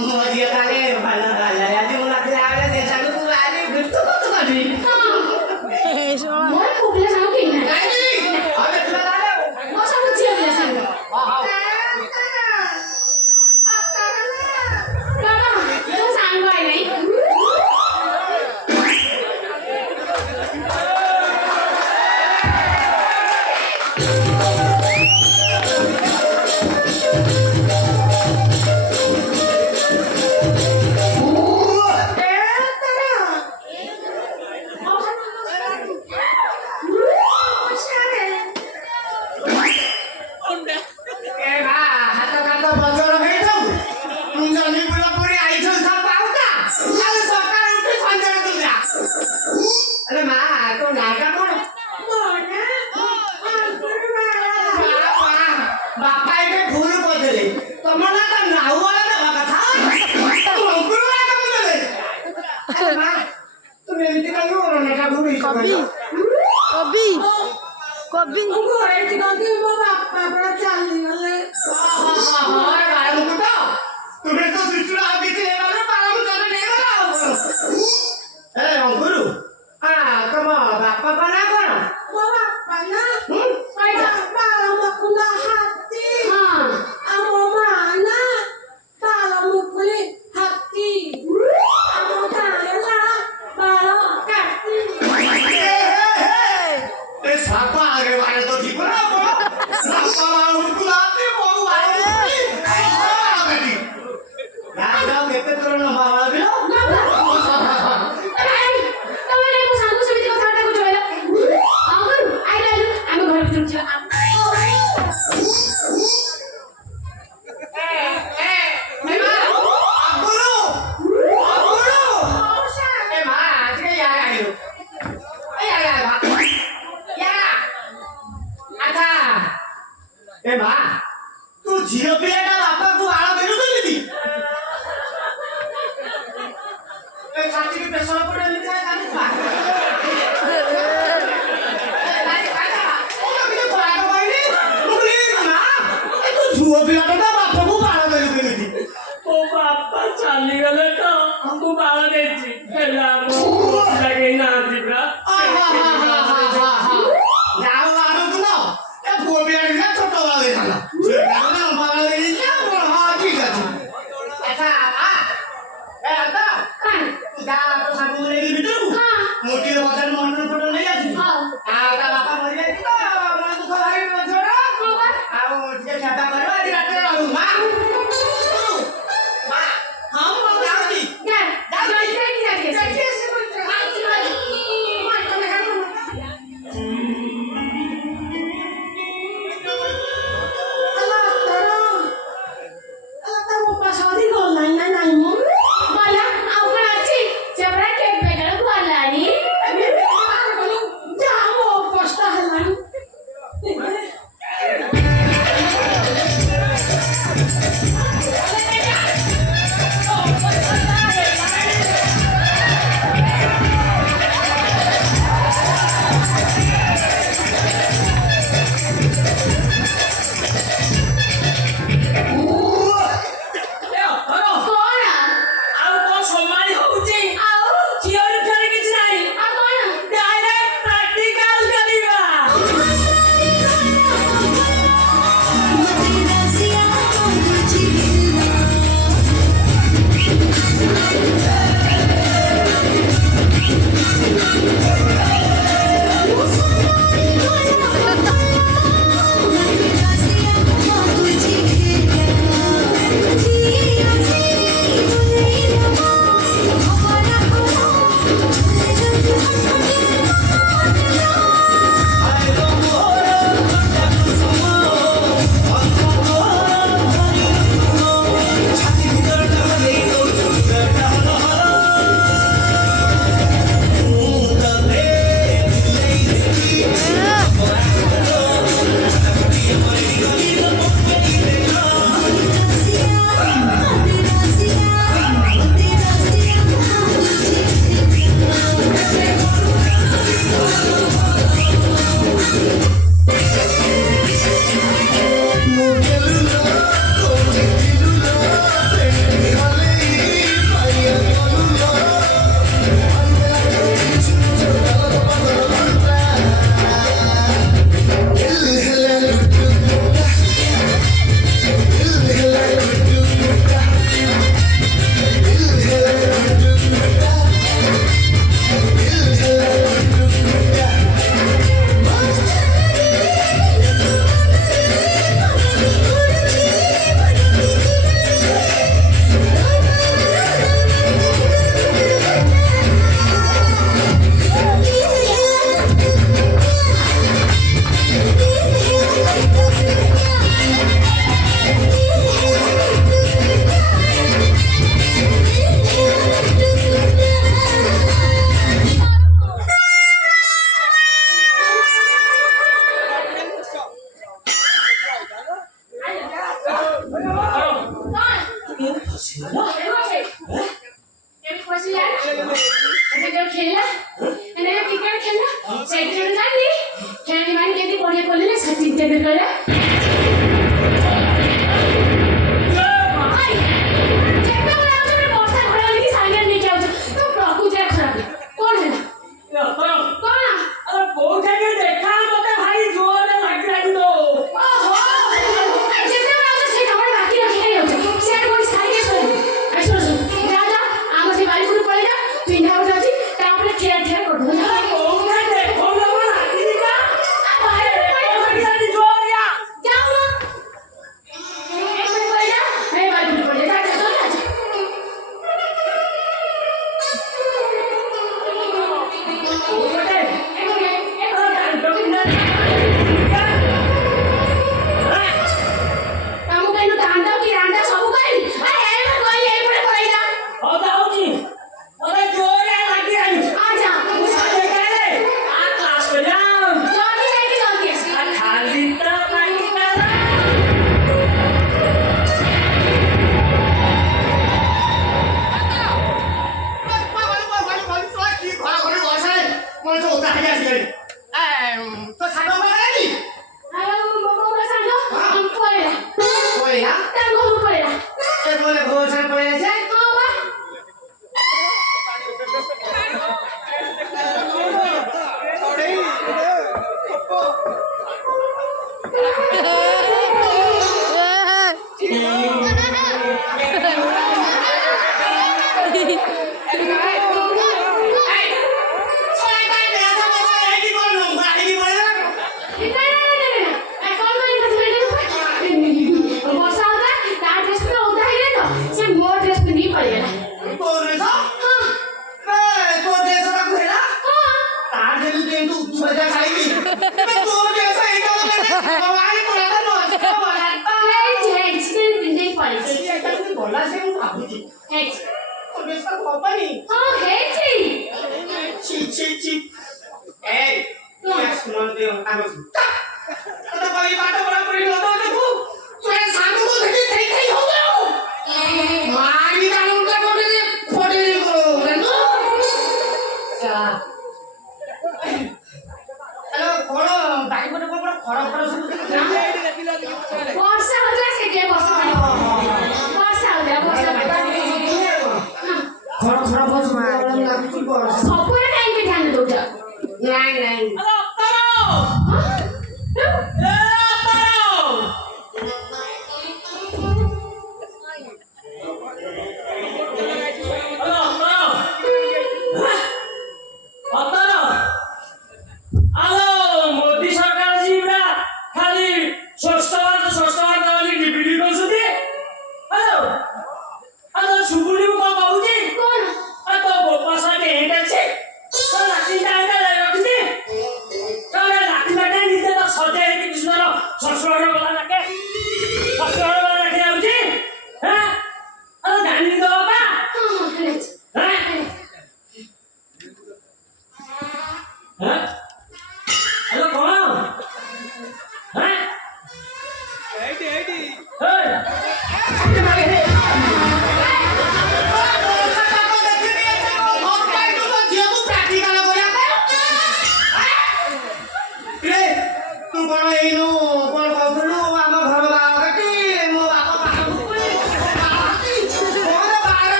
मु जिया काले भाला भाला आदि मु नाते आले दे सांग तू आले बिस्तु तो कादी मोर कुबले सांग के ना नाही अरे तुला आले मो सांग जियो बले सांग हां बाबा तू सांग बाय नाही ए बा हात काट बजर हेइ दउ जनी बुला पुरी आइछ सब पाउता काल सकाळ उठी संजय तू जा अरे मा तो नाका कोन बापा एके भूल कइले तमर ना त नाउ वाला देबा कथा अंकुर वाला कम देले अरे मा तुम एमिति काहे ओर नाका भूल कभी कभी कभी घरे ठिकाने मो बापा बड़ा चाली गले अरे भाई मुकुट तुम्हें तो सिस्टर आ गई थी वाले पाला में जाने नहीं वाला ए अंकुर हां तुम बापा का ना कौन मो बापा ना पाइला बाला मकुला हाथी हां आमो माना बाला मुकुली हाथी आमो काला बाला काटी ए सापा आगे वाले तो ठीक ना बोलो सापा उनको आते बोल वाले ना ना कहते तो ना मारा भी ए मां तू झियो पिलाटा बापा को आळा देनु तो दीदी ए छाती के प्रेशर पड़े लिखा है कानी बा नाही काका ओ किती कोळा को बाईनी मुली ना ए तू झियो पिलाटा बापा को आळा देनु तो दीदी ओ बापा चाली गले तो हमको बाला देची पहला वो लगे ना दिबरा जाओ आरो तू ना ए गोबिया ने छोटा वाला दे ना जे ना वाला दे ना हां ठीक है अच्छा ए आता तू जा तो साबु लेके भीतर को मोटी बदन मन फोटो नहीं आसी ता बापा मरि जाई तो मन दुख भारी बजरा आओ जे छाता करवा आदि रात रहू मां हम जाऊदी जा जा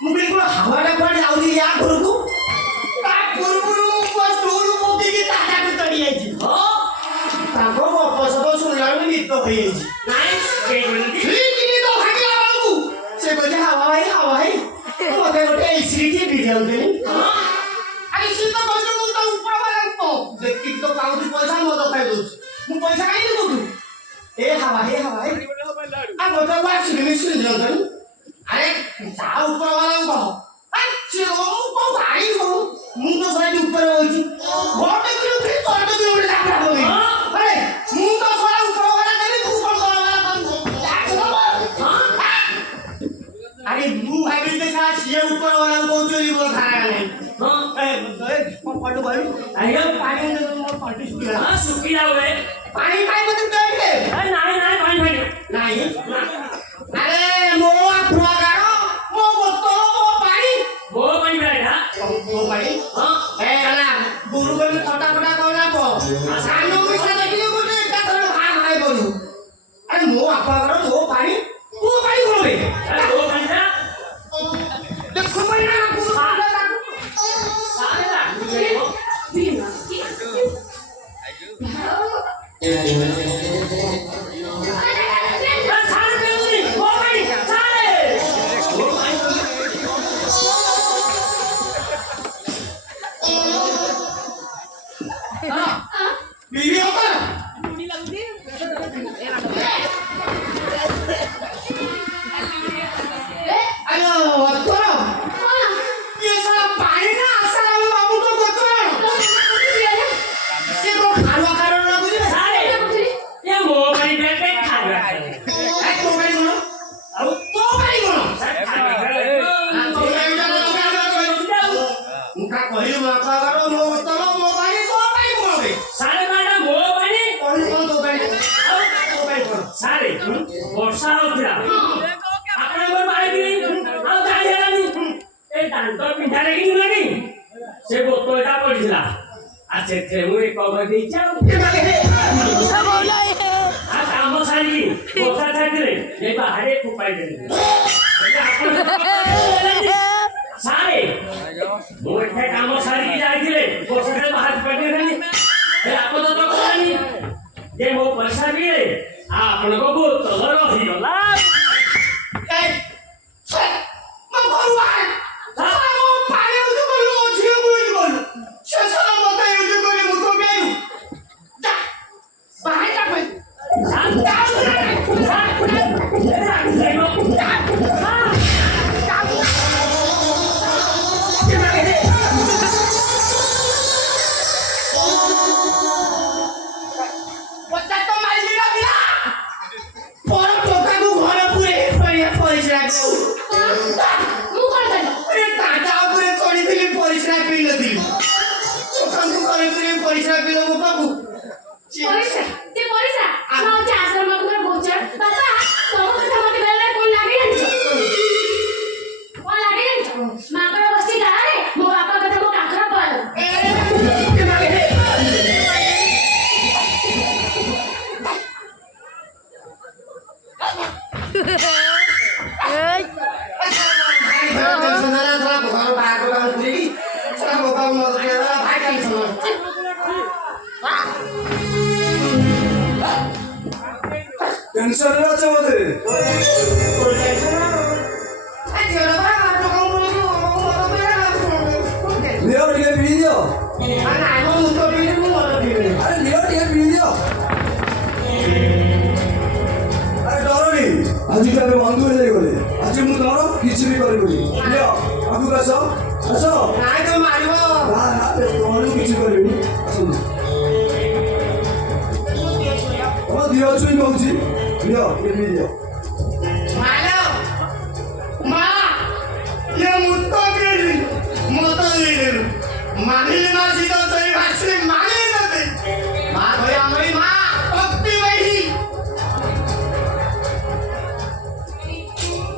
ମୁଁ ବିଲକୁଲ ହାୱାଟା କୁଆଡ଼େ ଯାଉଛି ୟା ଘରକୁ ତା ପୂର୍ବରୁ ମୁଁ ଷ୍ଟୁଲ ପକେଇକି ତାକୁ ଚଢ଼ି ଯାଇଛି ତାଙ୍କ ଗପ ସପ ଶୁଣିଲା ବେଳକୁ ନିଦ ହେଇଯାଇଛି ସେ କହୁଛି ହାୱା ଭାଇ ମତେ ଗୋଟେ ଏସିରି ଟିକେ ଦିଅନ୍ତନି ଆରେ ସିଏ ତ କହୁଛି ମୁଁ ତ ଉପର ବାଲା ଦେଖିକି ତ ପାଉଛି ପଇସା ମଦ ଖାଇ ଦଉଛି ମୁଁ ପଇସା କାହିଁକି ଦଉଛୁ ଏ ହାୱା ଭାଇ ମତେ ଆସିକି ଶୁଣି ଦିଅନ୍ତନି ଆରେ ତା ଉପର ବାଲାଙ୍କୁ କହ ମୁଁ ତ ସେଇଠି ଉପରେ ବଇଛି ଗୋଟେ କିଲୋମିଟର ଚଉଦ କିଲୋମିଟର ଆରେ ମୁଁ ତ ସରା ଉପର ବାଲା ଦେବି ତୁ କଣ ତଳ ବାଲା ଆରେ ମୁଁ ଭାବିଲି ଯେ ସାରା ସିଏ ଉପର ବାଲାଙ୍କୁ କହୁଛନ୍ତି ମୋର ଖାରା ନାହିଁ ଶୁଖିଲା ହୁଏ ପାଣି ପାଣି ମତେ ଦେଇଥିଲେ ନାଇଁ ପାଣି ନାହିଁ ଆରେ ମୋ ଆଖୁଆଗାର ମୋ ବୋତଲ ମୋ ପାଣି ମୋ ପାଣି ଗୁରୁ ବୋଲି ଛଟା ଫଟା କହିଲା ସାନ ପଇସା ଦେଖିଲେ ଗୋଟେ ଏକାଥରେ ହାଇ କରୁ ଆରେ ମୋ ଆଖୁଆଗାର ମୋ ପାଣି ତୋ ପାଣି କଣ ବେ ଦେଖୁ ବର୍ଷା ହଉଥିଲା ଆପଣଙ୍କର ବାହାରି ଆଉ ଜାଣି ହେଲାନି ଏ ଦାନ୍ତ ପିନ୍ଧା ଦେଖିଛୁ ନା କି ସେ ବୋତଲଟା ପଡିଥିଲା ଆଉ ସେଥିରେ ମୁଁ ଏକ ଦେଇଛି ଆଉ କାମ ସାରିକି ବର୍ଷା ଛାଡ଼ିଥିଲେ ଏ ବାହାରେ ଫୋପାଇ ଦେଲି ସାରେ ମୁଁ ଏଠି କାମ ସାରିକି ଯାଇଥିଲେ ବର୍ଷାରେ ବାହାରେ ଫୋପାଇ ଦେଲି ଆପଣ ତ କଲାନି ଯେ ମୋ ପଇସା ପିଇଲେ ଆପଣଙ୍କ ବୋତଲ ରହିଗଲା टेंशन আছে মধ্যে লিও ଟିକେ ପିଇ ଦିଅ ଆରେ লিও ଟିକେ ପିଇ ଦିଅ ଆରେ ଡରନି ଆଜି ତମେ ବନ୍ଧୁ ହେଇଗଲେ ଆଜି ମୁଁ ତମର କିଛି ବି କରିବିନି লিও ଆଗକୁ ଆସ ନା ତମର କିଛି କରିବିନି ଆସନ୍ତୁ ତମ ଦିଅ ଛୁଇଁ କହୁଛି লিও ଟିକେ ପିଇ ଦିଅ मानिले मासी तो सही भाषे माने नते मां भाई हमारी मां भक्ति वही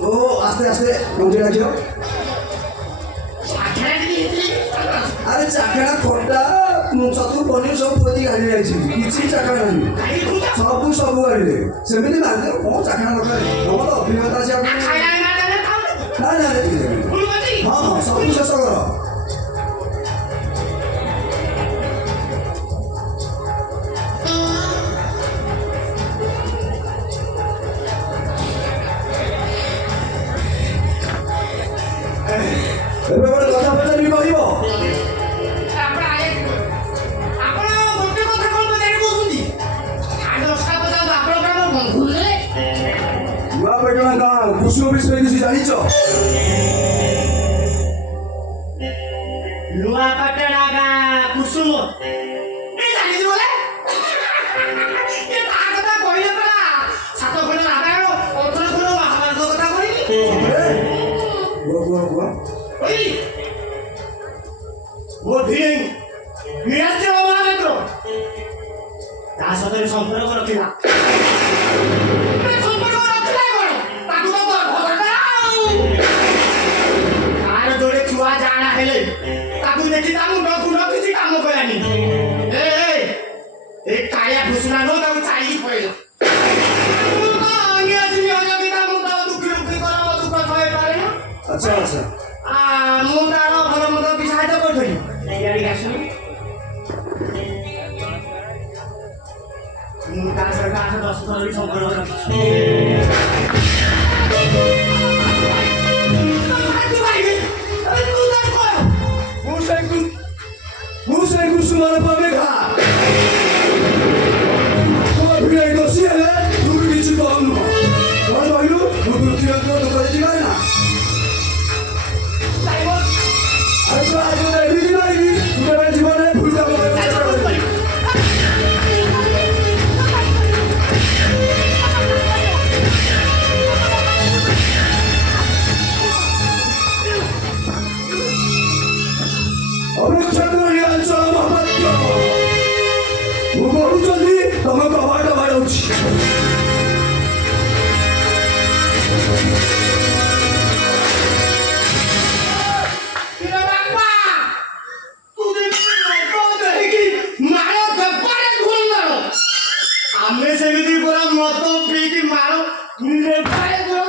ओ आस्ते आस्ते गंजे राखियो अरे चाकड़ा खट्टा चतुर पनीर सब थोड़ी गाड़ी जाइछि किछि चाकड़ा नहीं सब गाड़ी सेमिति मारले को चाकड़ा दरकार हम तो अभिनेता छै ना ହଁ ହଁ ସବୁ ଶେଷ କର। ଏବେ ଗୋଟେ କଥା ପଚାରିବି କହିବ? ଆପଣ ଗୋଟେ କଥା କଣ ପଚାରି କହୁଛନ୍ତି? ଆଠ ଦଶଟା ପଚାରନ୍ତୁ, ଆପଣ କଣ ମୋ ବନ୍ଧୁ ନୁହେଁ? ନୂଆପାଟଣା ଗାଁ କୁସୁମ ବିଷୟରେ କିଛି ଜାଣିଛ? ନୂଆପାଟଣା ଗାଁ କୁସୁମ ଜାଣିଛୁ ବୋଲେ ଏ ତା କଥା କହିଲେ ପରା 7 ଖଣ୍ଡ ରାମାୟଣ 18 ଖଣ୍ଡ ମହାଭାରତ କଥା କହିଲି। କୁହ। କହିଲି ମୋ ଭିଣେଇ ନୀଳାଚଳ ମହାପାତ୍ର ତା ସହିତ ସମ୍ପର୍କ ରଖିଲା। ସମ୍ପର୍କ ରଖିଲା କଣ? ତାକୁ ତ ତାର ଯୋଡ଼େ ଛୁଆ ଜାଣା ହେଲେ ତାକୁ ଦେଖି ତା ମୁଣ୍ଡ ଫୁଣ୍ଡ କିଛି କାମ କଲାନି। ଏ କାଳିଆ ଘୁଷୁରା ନୁହଁ, ତାକୁ ଛାଡ଼ିକି ପଳେଇଲା। ଆଚ୍ଛା ଆଚ୍ଛା ମୁଁ ତାର ଭଲ ମନ୍ଦ ବି ସାହାଯ୍ୟ କରିଥିଲି। ଇଆଡ଼ିକି ଆସୁନି, ମୁଁ ତା ସହିତ 8-10 ଥର ବି ସମ୍ପର୍କ ରଖିଛି। ମୁଁ ସେଇ କୁସୁମର ପମେଘା। ତୋ ଭିଣେଇ ଦୋଷୀ ହେଲେ ତୁ ବି କିଛି କହୁନୁ। କଣ କହିଲୁ? ମୁଁ ତୃତୀୟଙ୍କ ଦୁଃଖରେ ଯିବାରେ ନା। ଆରେ ତୁ ଆଜି ଏମିତି କରିବି ତୁ କେବେ ଜୀବନରେ ଭୁଲ କାମ କରିବାକୁ ଚେଷ୍ଟା କରିବୁ। ଅଭିକ୍ଷେତ୍ର ନୀଳାଞ୍ଚଳ ମହାପାତ୍ର, ମୁଁ କହୁଛନ୍ତି ତମ କବାଟ ବାଡ଼ଉଛି। ଆମେ ସେମିତି ପୁରା ମଦ ପିଇକି ମାଳ ନୀଳାଞ୍ଚଳ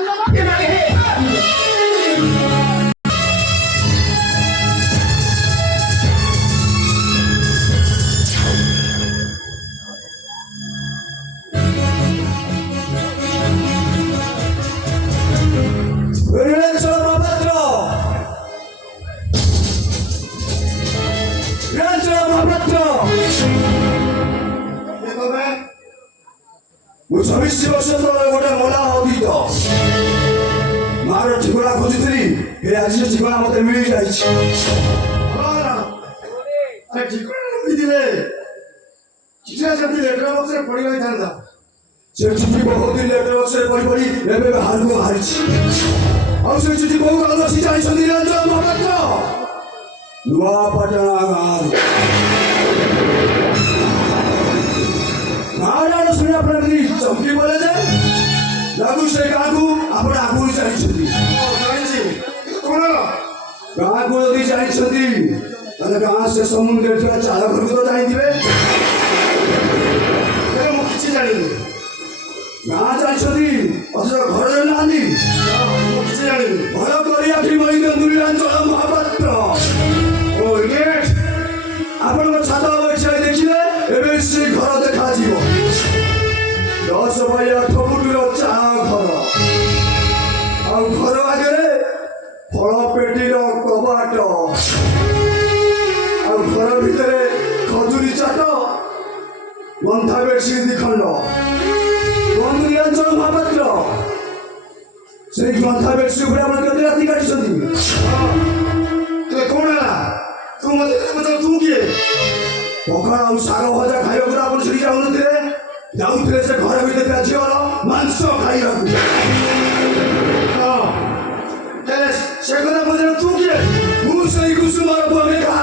ମହାପାତ୍ର, ନୀଳାଞ୍ଚଳ ମହାପାତ୍ର, ମୁଁ 26 ବର୍ଷ ତଳେ ଗୋଟେ ମଲା ଅତୀତ ମାର ଠିକଣା ଖୋଜୁଥିଲି। ଏ ଆଜି ସେ ଠିକଣା ମତେ ମିଳିଯାଇଛି। ସେ ଚିଠି ବହୁତ ଦିନ ଲେଟର ବକ୍ସରେ ପଡ଼ି ପଡ଼ି ଏବେ ବାହାରକୁ ବାହାରିଛି। ଆଉ ସେ ଚିଠି କୋଉ କାମ ଅଛି ଜାଣିଛନ୍ତି ନୀଳାଞ୍ଚଳ ମହାପାତ୍ର? ନୂଆପାଟଣା ଗାଁ ଗାଁର ଶୁଣି ଆପଣ ଚମକି ପଡ଼ିଲେ ଯେ ଲାଗୁ ସେ ଗାଁକୁ ଆପଣ ଆଗରୁ ଜାଣିଛନ୍ତି। ଗାଁକୁ ଯଦି ଜାଣିଛନ୍ତି ତାହେଲେ ଗାଁ ଶେଷ ମୁଣ୍ଡରେ ଥିବା ଚାଳ ଘରକୁ ତ ଜାଣିଥିବେ। ମୁଁ କିଛି ଜାଣିନି। ଗାଁ ଜାଣିଛନ୍ତି ଅଥଚ ଘର ଜାଣିନାହାନ୍ତି। ମୁଁ କିଛି ଜାଣିନି। ଭଲ କରି ଆଖି ମଳି ଦିଅନ୍ତୁ ନୀଳାଞ୍ଚଳ ମହାପାତ୍ର। ଆପଣଙ୍କ ଛାତ ଅବଶ୍ୟ ଦେଖିଲେ ଏବେ ସେ ଘର ଦେଖାଯିବ। 10 ବାଇ 8 ଫୁଟର ଚାଳ ଘର, ଆଉ ଘର ଆଗରେ ଫଳ ପେଟିର କବାଟ, ଆଉ ଘର ଭିତରେ ଖଜୁରୀ ଚାଟ, ବନ୍ଧା ବେଡସିଟ୍ 2 ଖଣ୍ଡ। ବନ୍ଧୁ ନୀଳାଞ୍ଚଳ ମହାପାତ୍ର, ସେଇ ବନ୍ଧା ବେଡସିଟ୍ ଉପରେ ଆପଣ କେତେ ରାତି କାଟିଛନ୍ତି? କଣ ହେଲା? ତୁ ମତେ ତୁ କିଏ? ପଖାଳ ଆଉ ଶାଗ ଭଜା ଖାଇବାକୁ ଆପଣ ସେଠି ଯାଉନଥିଲେ, ଯାଉଥିଲେ ସେ ଘର ଭିତରେ ଥିବା ଝିଅର ମାଂସ ଖାଇବାକୁ। ସେ କଥା ପଚାର ତୁ କିଏ? ମୁଁ ସେଇ କୁସୁମର ପମେଘା।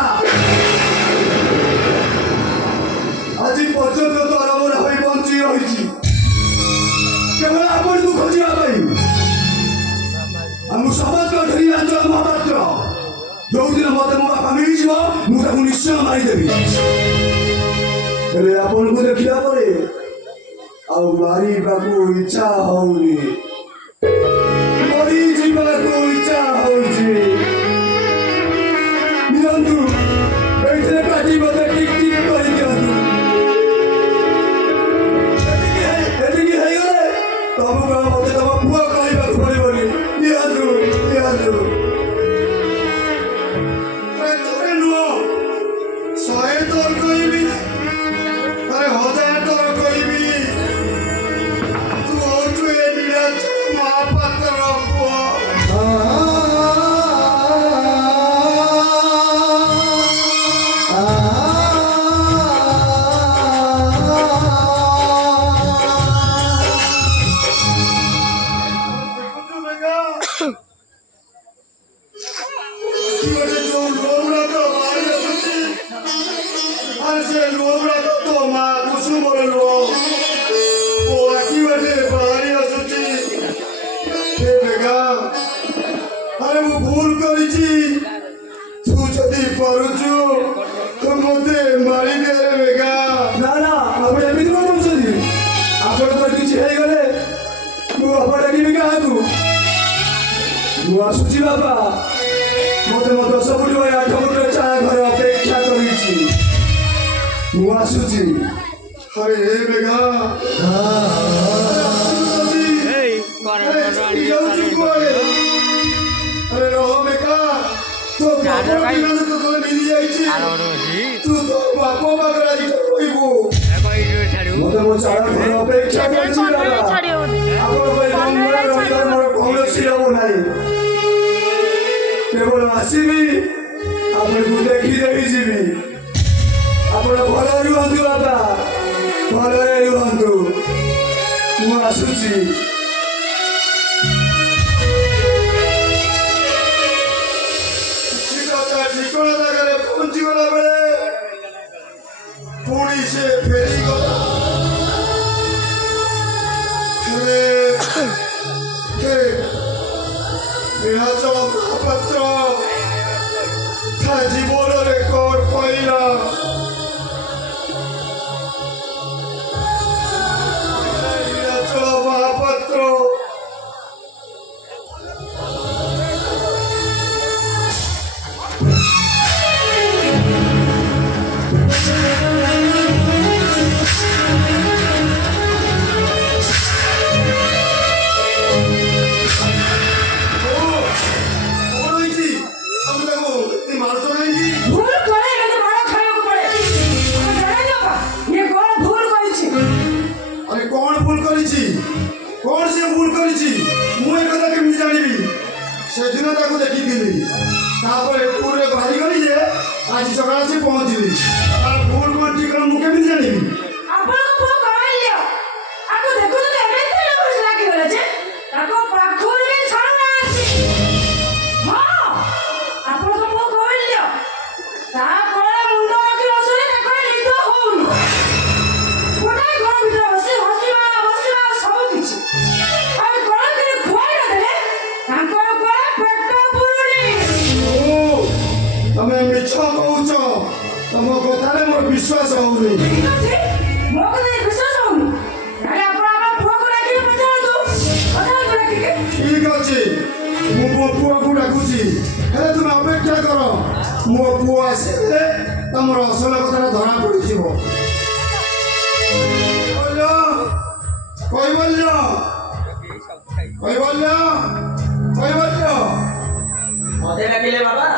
ଆଜି ପର୍ଯ୍ୟନ୍ତ ତରବରା ହୋଇ ବଞ୍ଚି ରହିଛି କେବଳ ଆପଣଙ୍କୁ ଖୋଜିବା ପାଇଁ। ଆଉ ମୁଁ ଶପଥ କରିଥିଲି ନୀଳାଞ୍ଚଳ ମହାପାତ୍ର, ଯୋଉଦିନ ମତେ ମୋ ବାପା ମିଳିଯିବ ମୁଁ ତାକୁ ନିଶ୍ଚୟ ମାରିଦେବି। ହେଲେ ଆପଣଙ୍କୁ ଦେଖିଲା ପରେ ଆଉ ମାରିବାକୁ ଇଚ୍ଛା ହଉନି, ମରିଯିବାକୁ ଇଚ୍ଛା ହଉଛି। ଆଖି ଗୋଟେ ଯୋଉ ଲୋଗୁଡାକ ବାହାରି ଆସୁଛି ଆରେ ସେ ଲୋଗୁଡାକ ତ ମା କୁସୁମର ଲୁହ ମୋ ଆଖି ବାଟେ ବାହାରି ଆସୁଛି ହେ ବେଗା ଆରେ ମୁଁ ଭୁଲ କରିଛି ତୁ ଯଦି ପାରୁଛୁ ତ ମତେ ମାରିଦେ ରେ ବେଗା ନା ନା ଆପଣ ଏମିତି କଣ କରୁଛନ୍ତି ଆପଣଙ୍କର କିଛି ହେଇଗଲେ ମୁଁ ବାପା ଡାକିବି କାହାକୁ ମୁଁ ଆସୁଛି ବାପା ମତେ ମୋ 10 ଫୁଟ ବାଇ 8 ଫୁଟର ଚାଳ ଘରେ ଅପେକ୍ଷା କରିଛି ମୁଁ ଆସୁଛି আরে হে বেগা আরে রহ বেগা তো বাপর বিনা তো তোলে মিলি যাইছি তু তো বাপ পাগল আজ কইবো মতে ମୋ ଚାଳ ଘରେ ଅପେକ୍ଷା କରିଛି ବାବା ଆପଣଙ୍କ এই ମଙ୍ଗଳ ରହିବାର ମୋର କୌଣସି ଲୋଭ ନାହିଁ କେବଳ ଆସିବି ଆପଣଙ୍କୁ ଦେଖି ଦେଖି ଯିବି ଆପଣ ଭଲ ରୁହନ୍ତୁ ବାବା ଭଲରେ ରୁହନ୍ତୁ ମୁଁ ଆସୁଛି ঠিকনা জায়গায় পৌঁছি গলা বেড়ে পুরী সে ফেরি গলা নীলাচল মহাপাত্র তা জীবনের রেকর্ড পাইলা নীলাচল মহাপাত্র ভুল করে এখানে মারা খাইବାକୁ পড়ে ଆମେ ଜଣାଇ ଦେବା ଇଏ କ'ଣ ଭୁଲ କରିଛି আরে কোন ভুল করেছি কোন সে ভুল করেছি মু এ কথা কেমনি জানিবি সেদিন তাকে দেখিলি তারপরে পুরে বাহারি গলি যে আজ সকালে আসি পৌঁছিলি আর ভুল কোন ঠিকানা মু কেমনি জানিবি ଆପଣଙ୍କ ପୁଅ କମାଇଲିଅ ଆକୁ ଦେଖୁଛୁ ତ ଏମିତି ଲାଗୁଛି ଲାଗିଗଲା ଯେ ତାକୁ ପାଖରୁ ବି ଛାଡ଼ୁନାହାନ୍ତି ହଁ ଆପଣଙ୍କ ପୁଅ କମାଇଲିଅ ତା କୋଳରେ ମୁଣ୍ଡ ରଖି ବସୁନି ତାକୁ ନିଦ ହଉନି ଗୋଟାଏ ଘର ଭିତରେ ବସି ହସିବା ବସିବା ସବୁ କିଛି ଆଉ କ'ଣ କରି ଖୁଆଇ ନଦେଲେ ତାଙ୍କର କୁଆଡ଼େ ପେଟ ପୁରୁନି তুমি মিছ কହୁଛ ତମ କଥାରେ ମୋର ବିଶ୍ୱାସ ହଉନି ଠିକ ଅଛି ମୋ କଥାରେ ବିଶ୍ୱାସ ହଉନି ତାହେଲେ ଆପଣ ଆମ ପୁଅକୁ ଡାକିକି ପଚାରନ୍ତୁ ଡାକିକି ঠিক ଅଛି ମୁଁ ମୋ ପୁଅକୁ ଡାକୁଛି ହେଲେ ତୁମେ ଅପେକ୍ଷା କର ମୋ ପୁଅ ଆସିଲେ ତମର ଅସଲ କଥାଟା ଧରା ପଡ଼ିଯିବ কৈবল্য কৈবল্য কৈবল্য মতে ডাকিলে বাবা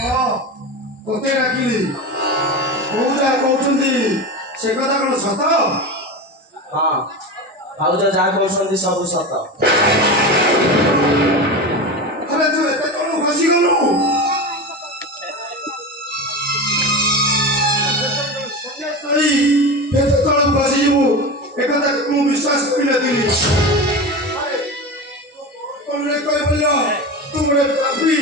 ହଁ ତୋତେ ଡାକିଲି କୋଉ ଯାହା କହୁଛନ୍ତି ସେ କଥା କ'ଣ ସତ ହଁ ଭାଉଜ ଯାହା କହୁଛନ୍ତି ସବୁ ସତ ଆରେ ତୁ ଏତେ ତଳୁ ଖସିଗଲୁ ଏତେ ତଳକୁ ଖସିଯିବୁ ଏ କଥା ମୁଁ ବିଶ୍ୱାସ କରିନଥିଲି କହିବଲ୍ୟ ତୁ ଗୋଟେ ପାପୀ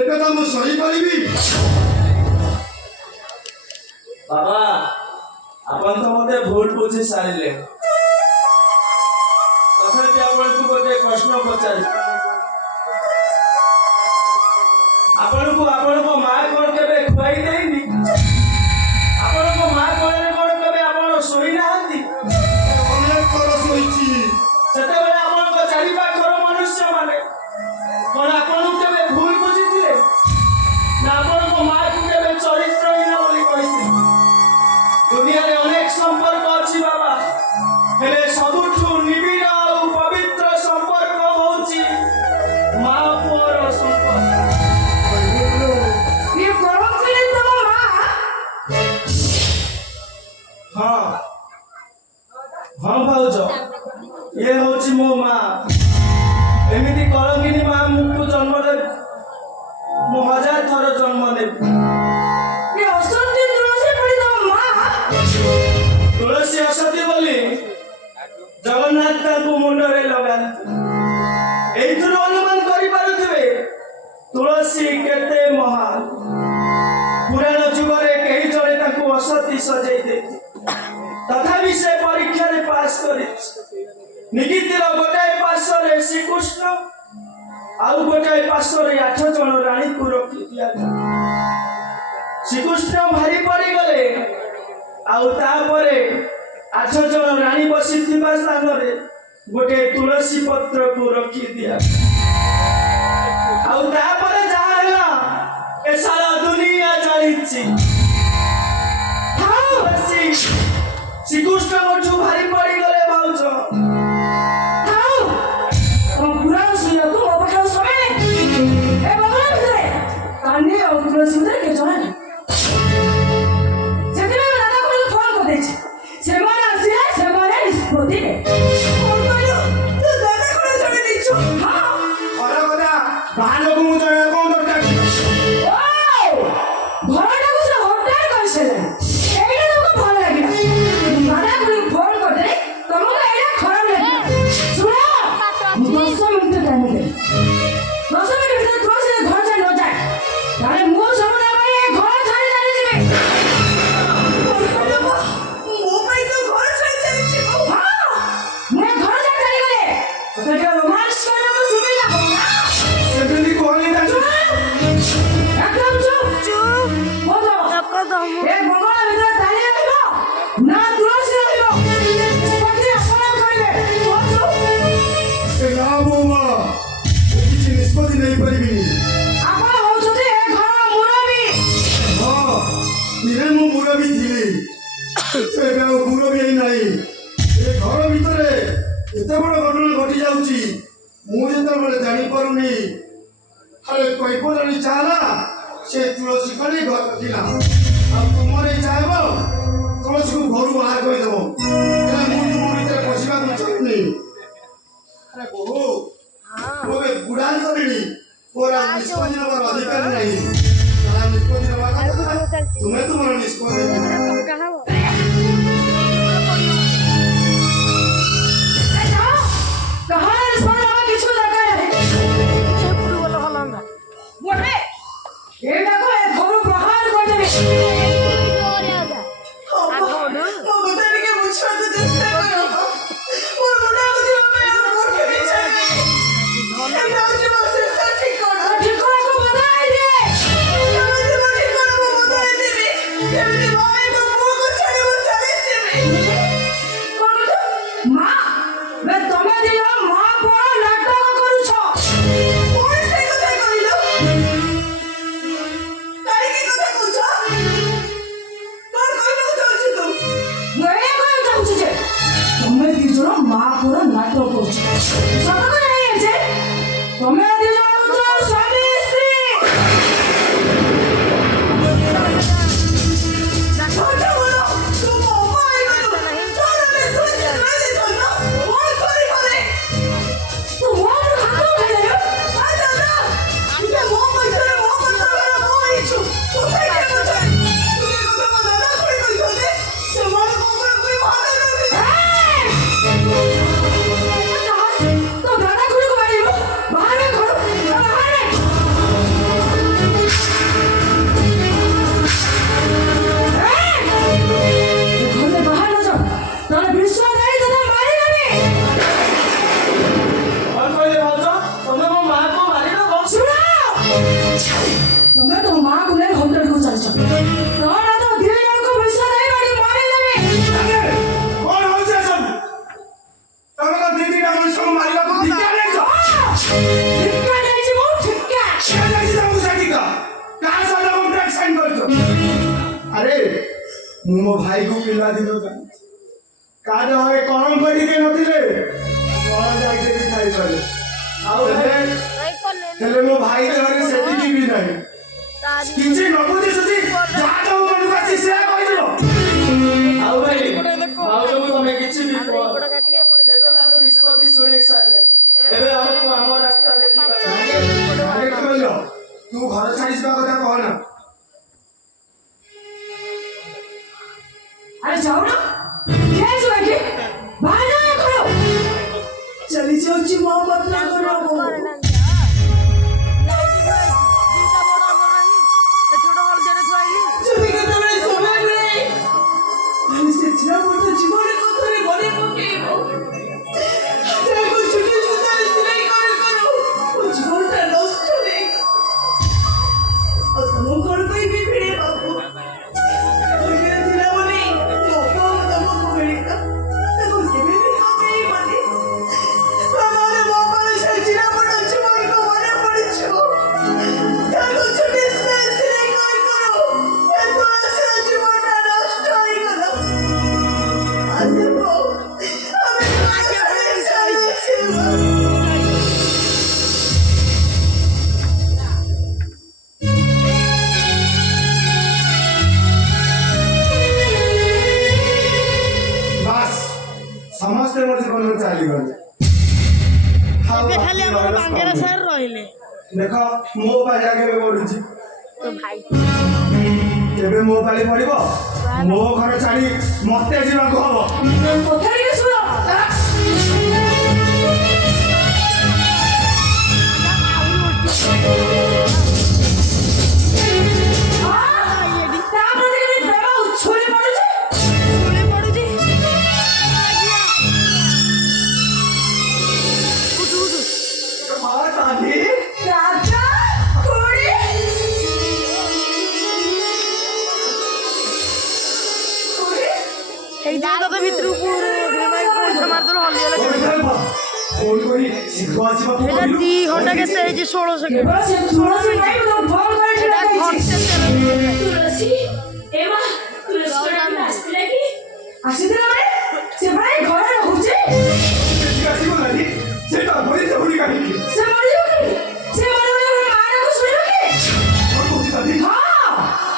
একথা ମୁଁ ସହିପାରିବି বাবা ଆପଣ ତ ମତେ ଭୁଲ ବୁଝି ସାରିଲେ ତଥାପି ଆପଣଙ୍କୁ ଗୋଟେ ପ୍ରଶ୍ନ ପଚାରି ଆପଣଙ୍କୁ ଆପଣଙ୍କ ମା କ'ଣ କେବେ ଖୁଆଇ ଦେଇନି ଆପଣଙ୍କ ମା କୋଳରେ କ'ଣ କେବେ ଆପଣ ଶୋଇନାହାନ୍ତି ଅନେକ ଥର ଶୋଇଛି ସେତେବେଳେ ଆପଣଙ୍କ ଚାରିପାଖର ମନୁଷ୍ୟମାନେ କ'ଣ ଆପଣଙ୍କୁ କେବେ ଭୁଲ ବୁଝିଥିଲେ ନା ଆପଣଙ୍କ ମାକୁ କେବେ ଚରିତ୍ରହୀନ ବୋଲି କହିଥିଲେ ଦୁନିଆରେ ଅନେକ ସମ୍ପର୍କ ଅଛି ବାବା ହେଲେ ସବୁଠୁ ନିବିଡ଼ ଆଉ ପବିତ୍ର ସମ୍ପର୍କ ହେଉଛି ମା ପୁଅର ସମ୍ପର୍କ ଥର ଜନ୍ମ ନେବି। ଏ ଅସତ୍ୟ ତୁଳସୀ ପଡ଼ି ତମ ମା ତୁଳସୀ ଅସତୀ ବୋଲି ଜଗନ୍ନାଥ ତାଙ୍କୁ ମୁଣ୍ଡରେ ଲଗାନ୍ତି। ଏଇଥିରୁ ଅନୁମାନ କରିପାରୁଥିବେ ତୁଳସୀ କେତେ ମହାନ। ପୁରାଣ ଯୁଗରେ କେହି ଜଣେ ତାଙ୍କୁ ଅସତୀ ସଜେଇ ଦେଇଥିଲେ, ତଥାପି ସେ ପରୀକ୍ଷାରେ ପାସ୍ କରିଛି। ନିକିତିର ଗୋଟାଏ ପାର୍ଶ୍ୱରେ ଶ୍ରୀକୃଷ୍ଣ ଆଉ ଗୋଟାଏ ପାର୍ଶ୍ୱରେ 8 ଜଣ ରାଣୀକୁ ରଖି ଦିଆଗଲା। ଶ୍ରୀକୃଷ୍ଣ ଭାରି ପଡ଼ିଗଲେ, ଆଉ ତାପରେ 8 ଜଣ ରାଣୀ ବସିଥିବା ସ୍ଥାନରେ ଗୋଟିଏ ତୁଳସୀ ପତ୍ରକୁ ରଖି ଦିଆଗଲା। ଆଉ ତାପରେ ଯାହା ହେଲା ଏ ସାରା ଦୁନିଆ ଜାଣିଛି। ତୁଳସୀ ଶ୍ରୀକୃଷ୍ଣଙ୍କଠୁ ଭାରି ପଡ଼ିଗଲେ ଭାଉଜ। ଥାଉ ତମ ପୁରାଣ ଶୁଣିବାକୁ ମୋ ପାଖରେ ସମୟ ନାହିଁ। ଏ ବଙ୍ଗଳା ଭିତରେ କାହ୍ନି ଆଉ ତୁଳସୀ ଭିତରେ କେହି ଜଣା ନାହିଁ। ସେଥିପାଇଁ ମୁଁ ଦାଦା ଖୁଡିଙ୍କୁ ଫୋନ କରିଦେଇଛି, ସେମାନେ ଆସିଲେ ସେମାନେ ନିଷ୍ପତ୍ତି ନେବେ। କଣ କହିଲୁ? ତୁ ଦାଦା ଖୁଡି ଜଣେଇ ଦେଇଛୁ? ହଁ। ଭଲ କଥା, ବାହାର ଲୋକଙ୍କୁ ଜଣେଇବା କଣ ଦରକାର? ଘରଟାକୁ ସେ ହଟାର କରିସାରିଲାଣି। ଏଇଟା ତମକୁ ଭଲ ଲାଗିଲା। ଦାଦା ଖୁଡିଙ୍କୁ ଫୋନ କରିଦେଲି, ତମକୁ ଏଇଟା ଖରାପ ଲାଗିଲା। ଶୁଣ, 10 ମିନିଟ ଟାଇମ ଦେଲି। 10 ମିନିଟ ଭିତରେ ତୁଳସୀ ଘର ଛାଡ଼ି ନ ଯାଏ, ତାହେଲେ ମୁଁ ସମୁଦାୟ ପାଇଁ ଏ ଘର ଛାଡ଼ି ଚାଲିଯିବି। ମୋ ପାଇଁ ତ ଘର ଛାଡ଼ି ଚାଲିଛି। ହଁ, ମୁଁ ଏ ଘର ଛାଡ଼ି ଚାଲିଗଲେ ତତେ ଟିକେ ରୋମାନ୍ସ କରିବାକୁ ସୁବିଧା ହବ ନା? ସେମିତି କହିଲି ତାଙ୍କୁ। একদম চুপ চুপ বলো এ বঙ্গলা ভিতরে দাঁড়িয়ে রইব না তুলসী রইব নিষ্পত্তি আপনারা করিবে বলো ଏ ନା ବୋଉମା, ମୁଁ କିଛି ନିଷ୍ପତ୍ତି ନେଇପାରିବିନି। ଆପଣ ହଉଛନ୍ତି ଏ ଘର ମୁରବୀ। ହଁ, ଦିନେ ମୁଁ ମୁରବୀ ଥିଲି, ଏବେ ଆଉ ମୁରବୀ ହେଇ ନାହିଁ। ଏ ଘର ଭିତରେ ଏତେ ବଡ଼ ଘଟଣା ଘଟି ଯାଉଛି, ମୁଁ ଯେତେବେଳେ ଜାଣିପାରୁନି। ଆରେ କହିପରାଣି ଚାଲା ସେ ତୁଳସୀ କାଳି ଘର ଥିଲା, ଆଉ ତୁମର ଏଇ ଚାହିଁବ ତୁଳସୀକୁ ଘରୁ ବାହାର କରିଦେବ। ହେଲେ ମୁଁ ତୁମ ଭିତରେ ପଶିବାକୁ ଚାହୁଁନି। ଆରେ ବୋହୁ, ମୁଁ ଏବେ ବୁଢ଼ା ହେଇଗଲିଣି, ମୋର ଆଉ ନିଷ୍ପତ୍ତି ନେବାର ଅଧିକାର ନାହିଁ। ଯାହା ନିଷ୍ପତ୍ତି ନେବା କଥା ତୁମେ ତୁମର ନିଷ୍ପତ୍ତି ନେବ। ଏ ଯାଅ କାହାର ନିଷ୍ପତ୍ତି ନେବା କିଛି ଦରକାର ନାହିଁ। ଗୋଟେ ଏଇଟାକୁ ଏ ଘରୁ ବାହାର କରିଦେବି। ମୋ କଥା ଟିକେ ବୁଝିବାକୁ ଚେଷ୍ଟା କର। ମୋର ମନେ ହଉଛି ଆମେ ଆଉ କୋଉଠି ବି ଛାଡ଼ିଦେବି। ଏଇଟା ହଉଛି ମୋ ଶେଷ ଠିକଣା। ଠିକଣାକୁ ବଦଳାଇ ଦିଏ। କେମିତି ମୋ ଠିକଣାକୁ ବଦଳାଇ ଦେବି? କେମିତି ଭାଇ ମୋ ପୁଅକୁ ଛାଡ଼ି ମୁଁ ଚାଲିଯିବି? କଣ କହୁଛ? ମା, ବେ ତମେ ଦି ଜଣ ମା ପୁଅ ନାଟକ କରୁଛ। କଣ ସେଇ କଥା କହିଲ? କାହିଁକି କଥା କହୁଛ? କଣ କହିବାକୁ ଚାହୁଁଛୁ ତୁ? ମୁଁ ଏଇଆ କହିବାକୁ ଚାହୁଁଛି ଯେ ତମେ ଦି ଜଣ ମା ପୁଅ ନାଟକ କରୁଛ। ସତ କଥା ନାହିଁ ଯେ ତମେ ଦି ଜଣ ହଉଛ ସ୍ୱାମୀ ସ୍ତ୍ରୀ। ସତ ବୋଲ, ତୁ ମୋ ଅପା ହେଇଗଲୁ। ତୋର ବି ତୁଳସୀ ଧରି ଦେଇଥାନ୍ତ। କଣ କରିବରେ? ତୁ ମୋ ଉପରେ ହାତ ଉଠେଇଦେଲୁ। ଆ ଦାଦା, ତୁ ମୋ ପଇସାରେ ମୋ ପତ୍ରର ମୋ ହେଇଛୁ। ତୁ କାହିଁକି ବୁଝ? ତୁ ଏ କଥା ମୋ ଦାଦା ଖୁଡି କହିଥାନ୍ତେ, ସେମାନଙ୍କ ଉପରେ ବି ଭାଗ ନେବି। ତୋ ଦାଦା ଖୁଡିକୁ ମାରିବୁ? ବାହାରେ ଘରୁ ବାହାରେ। ଘରେ ବାହାର ନ ଯାଅ, ତାହେଲେ ବିଶ୍ୱାସ ନାହିଁ ତତେ ମାରିଦେବି। କଣ କହିଲେ ଭାଉଜ? ତମେ ମୋ ମାଆକୁ ମାରିଦେବ? ଶୁଣ, ତମେ ତୋ ମାଆକୁ ନେଇ ହୋଟେଲକୁ ଚାଲିଛ। ନହେଲେ ତ ଦି ଜଣଙ୍କୁ ବିଶ୍ୱାସ ନାହିଁ ମାରି ମାରିଦେବି। କଣ ହଉଛି ଏସବୁ? ତମେ ତ ଦି ଦିନ ମଣିଷକୁ ମାରିବାକୁ ଧିକ୍କାର ଦେଇଛ। ଠିକା ଦେଇଛି ମୁଁ, ଠିକା। କିଏ ଦେଇଛି ତମକୁ ସେ ଧିକ୍କାର? କାହା ସହିତ କଣ୍ଟ୍ରାକ୍ଟ ସାଇନ୍ କରିଛ? ଆରେ ମୁଁ ମୋ ଭାଇକୁ ପିଲାଦିନରୁ ଜାଣିଛି। କାହା ଦେହରେ କଣ କରିକି ନଥିଲେ କଣ ଯାଇକି ବି ଖାଇପାରେ। ଆଉ ହେଲେ ମୋ ଭାଇ ଦେହରେ ସେତିକି ବି ନାହିଁ। କିଛି ନ ବୁଝି ସୁଝି ଯାହା ତମ ମନକୁ ଆସି ସେୟା କହିଦିଅ। ଆଉ ଭାଇ ଭାଉଜକୁ ତମେ କିଛି ବି କୁହ। ସେ ତ ତାର ନିଷ୍ପତ୍ତି ଶୁଣି ସାରିଲେ। ଏବେ ଆମକୁ ଆମ ରାସ୍ତା ଦେଖିବା। ଆରେ କହିଲ ତୁ ଘର ଛାଡ଼ି ଯିବା କଥା କହନା। अरे जाओ ना क्या है बैठे बाहर जाओ करो चली जाओ जी मोहब्बत ना करो चली के तुम्हें समय नहीं मैंने से चिरा बोलते जीवन को तेरे बने पके हो तेरे को छुट्टी छुट्टा सिलाई करो वो जीवन का नष्ट नहीं और तुम कर कोई भी भिड़े बाबू ସମସ୍ତେ ମୋ ଜୀବନରୁ ଚାଲିଗଲେ। ଏବେ ଖାଲି ଆମର ବାଙ୍ଗେରା ସାର୍ ରହିଲେ। ଦେଖ ମୋ ପାଳିଆ କେବେ ପଡୁଛି? ତ ଭାଇ କେବେ ମୋ ପାଳି ପଡିବ? ମୋ ଘର ଛାଡି ମତେ ଯିବାକୁ ହବ। କୋଠାରିରେ ଶୁଣ ଫୋନ କରି ଶୀଘ୍ର ଆସିବାକୁ এটা କହିଲୁ। 2 ঘন্টা কেতে এই যে 16 সেকেন্ড बस तुलसी भाई तो फोन करे এটা ঘন্টা तुलसी एमा तुलसी कोडा आस्तिला की आसिदिला माने से भाई घरे रहउचे ଆସିଗଲାନି ସେଟା ମରିଯିବ ବୋଲି କାହିଁକି? से मरियो की से मरियो मारा को सुनियो की କଣ କହୁଛି ଦାଦି? हां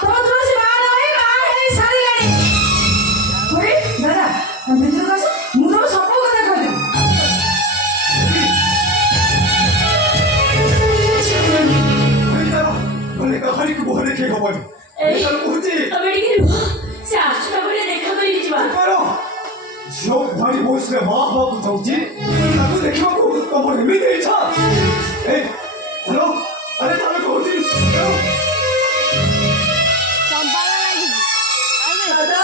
तो तुलसी मारा है मार है सारी गाड़ी ओए दादा हम भीतर बस मु तो सब কথা কই ହରିକୁ ବୋହରେ କିଏ ହବନି। କହୁଛି ତମେ ଟିକେ ରୁହ ସେ ଆସୁଟା ବଳେ ଦେଖା କରି ଯିବା କର ଝିଅ ଧରି ବୟସରେ ମା ହବାକୁ ଯାଉଛି ତାକୁ ଦେଖିବାକୁ ତମର ଏମିତି ଇଚ୍ଛା। ଚାଲ ଆରେ ଚାଲ କହୁଛି সম্পাদা লাগিছি দাদা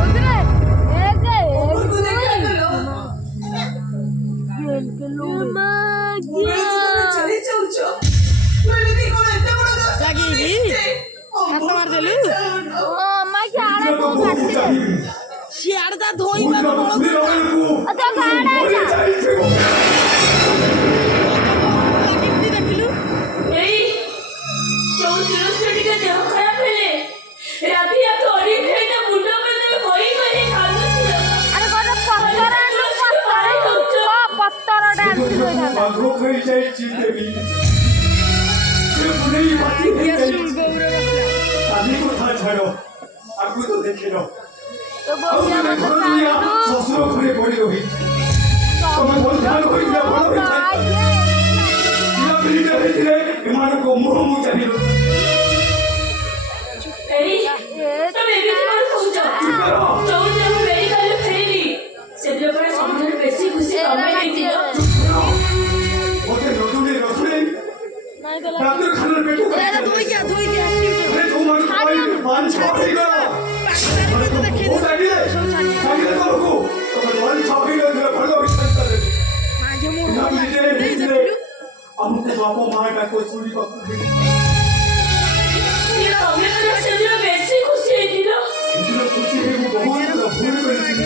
ওরে এগে ওরকু দেখা গেলো গেল গেল মা তুমি চলে যাওছো তুমি কি কোন এত বড় দোষ লাগিছি হাত মার দেলু ও মা কি আড়া তো কো ବହୁତ কাটছে ଚାହିଁବି সিয়াড় দা ধোইবা ଛୁରୀ ରହିବାକୁ আচ্ছা গাড়া ମରି ଯାଇଥିବ। কেমতি দেখিলু এই ଯୋଉ ତିରସ୍କାର ଟିକେ ଦେହ ଖରାପ ହେଲେ ରାତି ରାତି ଅନେକ ହେଇନା ମୁଣ୍ଡ ଉପରେ କହି କହି କାନ୍ଦୁଥିଲା আরে গটা পত্তর আনু পত্তরটা আনছি কইতা ଆଗ ହେଇଯାଇଛି ଦେବୀ ସେ ବୁଲେଇ ବାସି ହେଇଯାଇଛି। গৌরে রাখলা କାଲି କଥା ଛାଡ଼ ଆଗକୁ ତ ଦେଖିନ তো ଆଉ বউয়া ତମେ মত ଘର ଦୁନିଆ কান্দু ଶ୍ୱଶୁର ଘରେ ପଡ଼ି ରହି ତମେ ବନ୍ଧାନ ହୋଇଥିଲେ ଭଲ ହୋଇଥାନ୍ତା। ପିଲାପିଲିଟେ ହେଇଥିଲେ ଏମାନଙ୍କ ମୁହଁ ମୁଁ ଚାହିଁଲ ଏଇ ତମେ ଏମିତି କଣ କହୁଛ ଯୋଉ ଦିନ ମୁଁ ମେଡିକାଲରୁ ଫେରିଲି ସେଦିନ ପରେ ସବୁଠାରୁ ବେଶୀ ଖୁସି ତମେ ହେଇଥିଲ ମୋତେ ନଦୁଲି ରସୁଳି নাই তো ଡାକ୍ତରଖାନାରେ ପେଟ এরা ধুই কে আসি ଯୋଉମାନଙ୍କୁ କହିଲି ପାନ ଛଅ ହେଇଗଲା ମୁଁ ଡାକିଲେ ଡାକିଲେ ତମକୁ ତମେ ପାନ ଛଅ ହେଇଗଲେ ଭଲ ହୋଇଥାନ୍ତା। মাঝে মোর ପିଲାପିଲିଟେ ହେଇଥିଲେ ଆମକୁ ବାପ ମା ଡାକ ଶୁଣିବାକୁ ମିଳେ। ତମେ ପରା ସେଦିନ ବେଶୀ ଖୁସି ହେଇଥିଲ ସେଦିନ ଖୁସି ହେଇ ମୁଁ ବହୁତ ଭୁଲ କରିଥିଲି।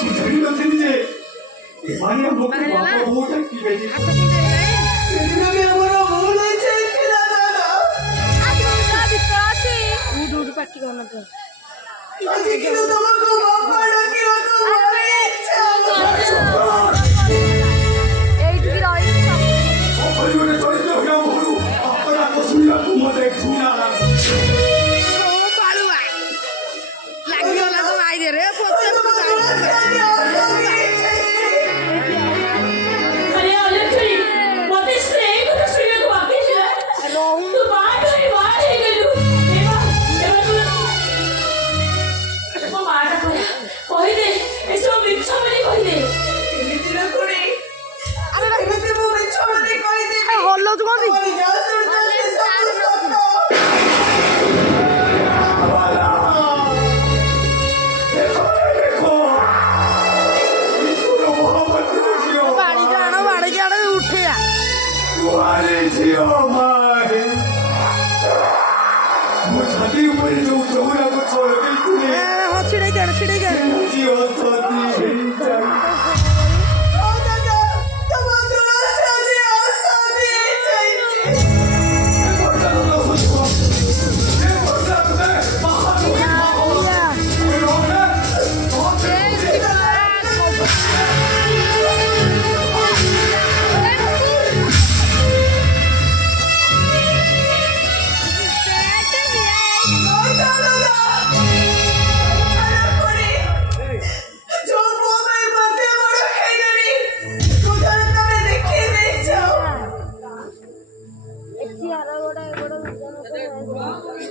ମୁଁ ଜାଣିନଥିଲି ଯେ ଏମାନେ ଆମକୁ ବାପ ବୋଉ ଡାକିବେ ଯେ। ସେଦିନ ବି ଆମର ଭୁଲ ହେଇଯାଇଥିଲା ଦାଦା উঠ পাটি করনা তো ଆଜି କିନ୍ତୁ ତମକୁ ବାପା ଡାକିବାକୁ ମୋର ଇଚ୍ଛା এইদিকে রই ଅପରି ଗୋଟେ ଚରିତ୍ର ହୀନ ମହରୁ ଆପଣା ଶୁଣିବାକୁ ମୋତେ ଘୃଣା ଲାଗେ। পাড়ুয়া লাগিওলা তো মাই দে রে পড়তে ଆରେ ଅଲକ୍ଷଣୀ ମତେ ସେ ଏଇ କଥା ଶୁଣିବାକୁ ତୁ ବାହା ହେଇଗଲୁ ମୋ ମାଟା କହିଦେ ଏସବୁ ମିଛ ବୋଲି କହିଦେ ଏମିତି ନା କୁଣି ଏମିତି ମୁଁ ମିଛ ବୋଲି କହିଦେବି ହଲଉଛୁ କଣ ଯାହା ଶୁଣୁଛ ସେ ସବୁ ସତ ବାଡ଼ିକି ଆଣ ଉଠେଇବା ମୋ ଛାତି ଉପରେ ଯୋଉ ଚଉରା ଗଛ ଲଗେଇଥିଲେ ହଁ ଛିଡ଼େଇକି ଆଣ ଆଜି ଅସତି ହେଇଯାଇ ଓ ଦାଦା ତମ ତୁଳସୀ ଆଜି ଅଶାନ୍ତି ହେଇଯାଇଛି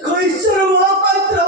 କୈଶର ମହାପାତ୍ର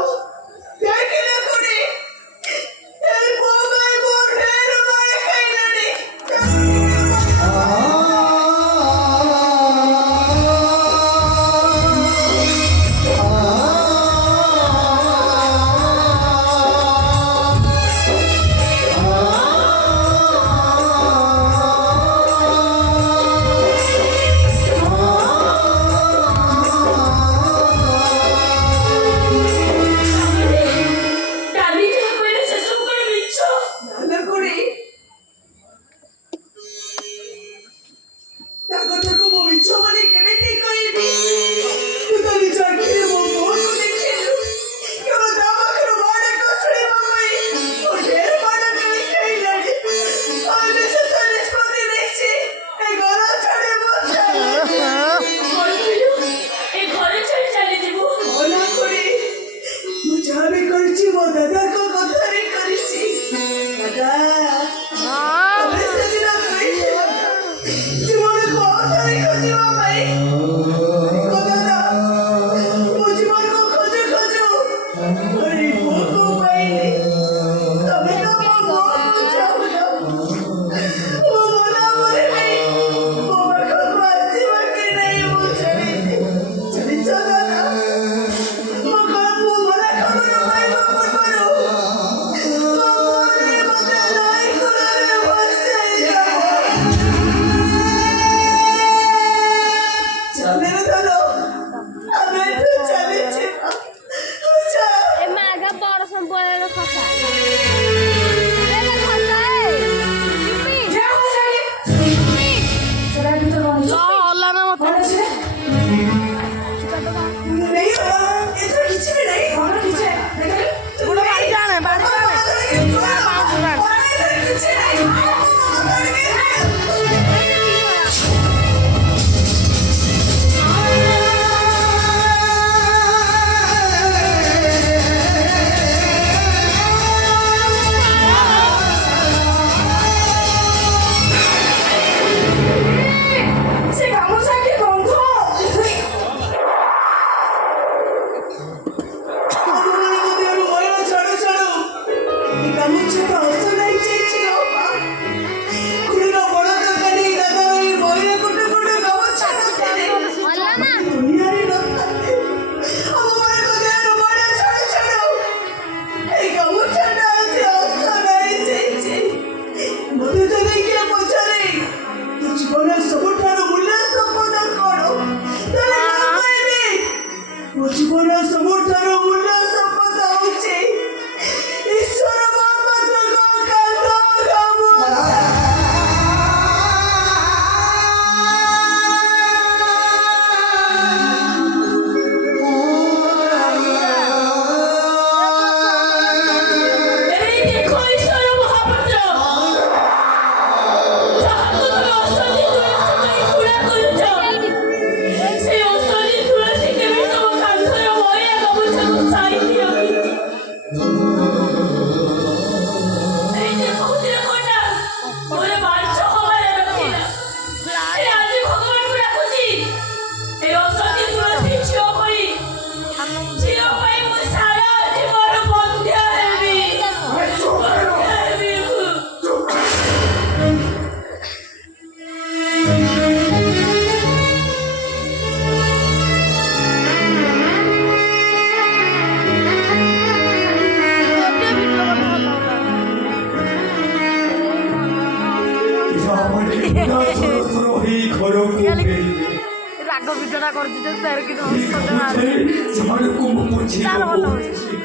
ପଡୁଛି ତ ତାର କି ହସଟା ମାରୁଛି ସେମାନଙ୍କୁ ମୁଁ ବୁଝେଇ ତାର ଭଲ ହଉଛି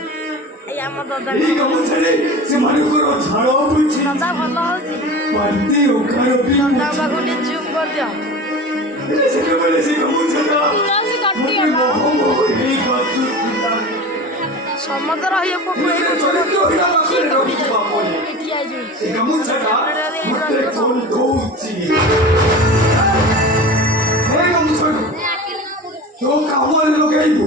ଏଇ ଆମ ଦଦା ଏଇ ଗାମୁଛାରେ ସେମାନଙ୍କର ଝାଳ ବୁଝି ଦଦା ଭଲ ହଉଛି ବାନ୍ତି ଓକାର ବି ଦଦା ପାଖକୁ ଟିକେ ଜୁମ୍ କରିଦିଅ ହେଲେ ସେତେବେଳେ ସେ ଗାମୁଛାଟା ତୁଳସୀ କଟିଗଲା ହେଇ ବସୁଥିଲା ସମସ୍ତେ ରହିବ ପୋକ ଏଇ ଯେତେବେଳେ ଦହିରା ପାଖରେ ରଖିବା ପରେ ଏଠି ଆଇଛୁ ସେ ଗାମୁଛାଟା ମୋତେ କନ୍ଦଉଛି ହେ ଗାମୁଛାଟା ତୋ କାମରେ ଲଗେଇବୁ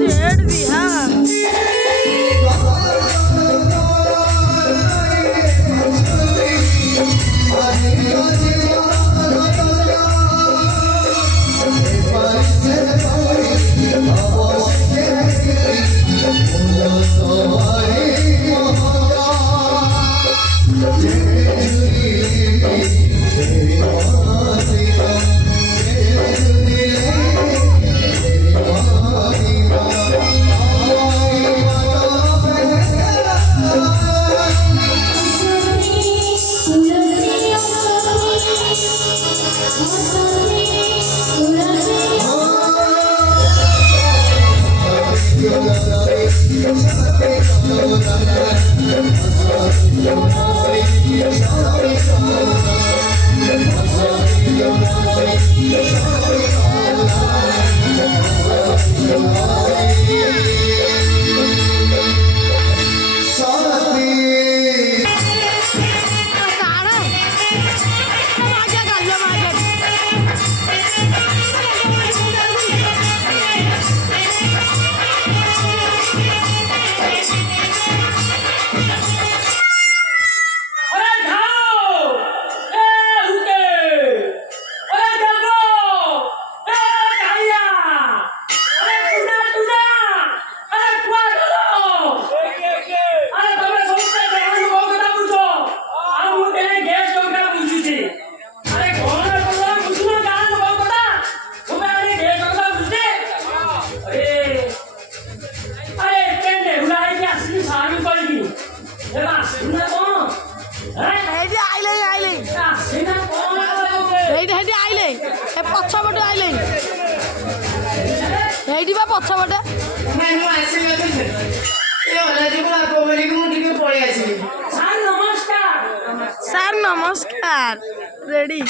स्टेट बिहार ପଛପଟେ ଆଇଲେ ଏଇଠି ବା ପଛପଟେ ନାଇଁ ମୁଁ ଆସିନଥିଲି ଏ ଅଲାଜିକୁ ଆଗ ବୋଲିକି ମୁଁ ଟିକେ ପଳେଇ ଆସିଲି ସାର୍ ନମସ୍କାର ସାର୍ ନମସ୍କାର ରେଡି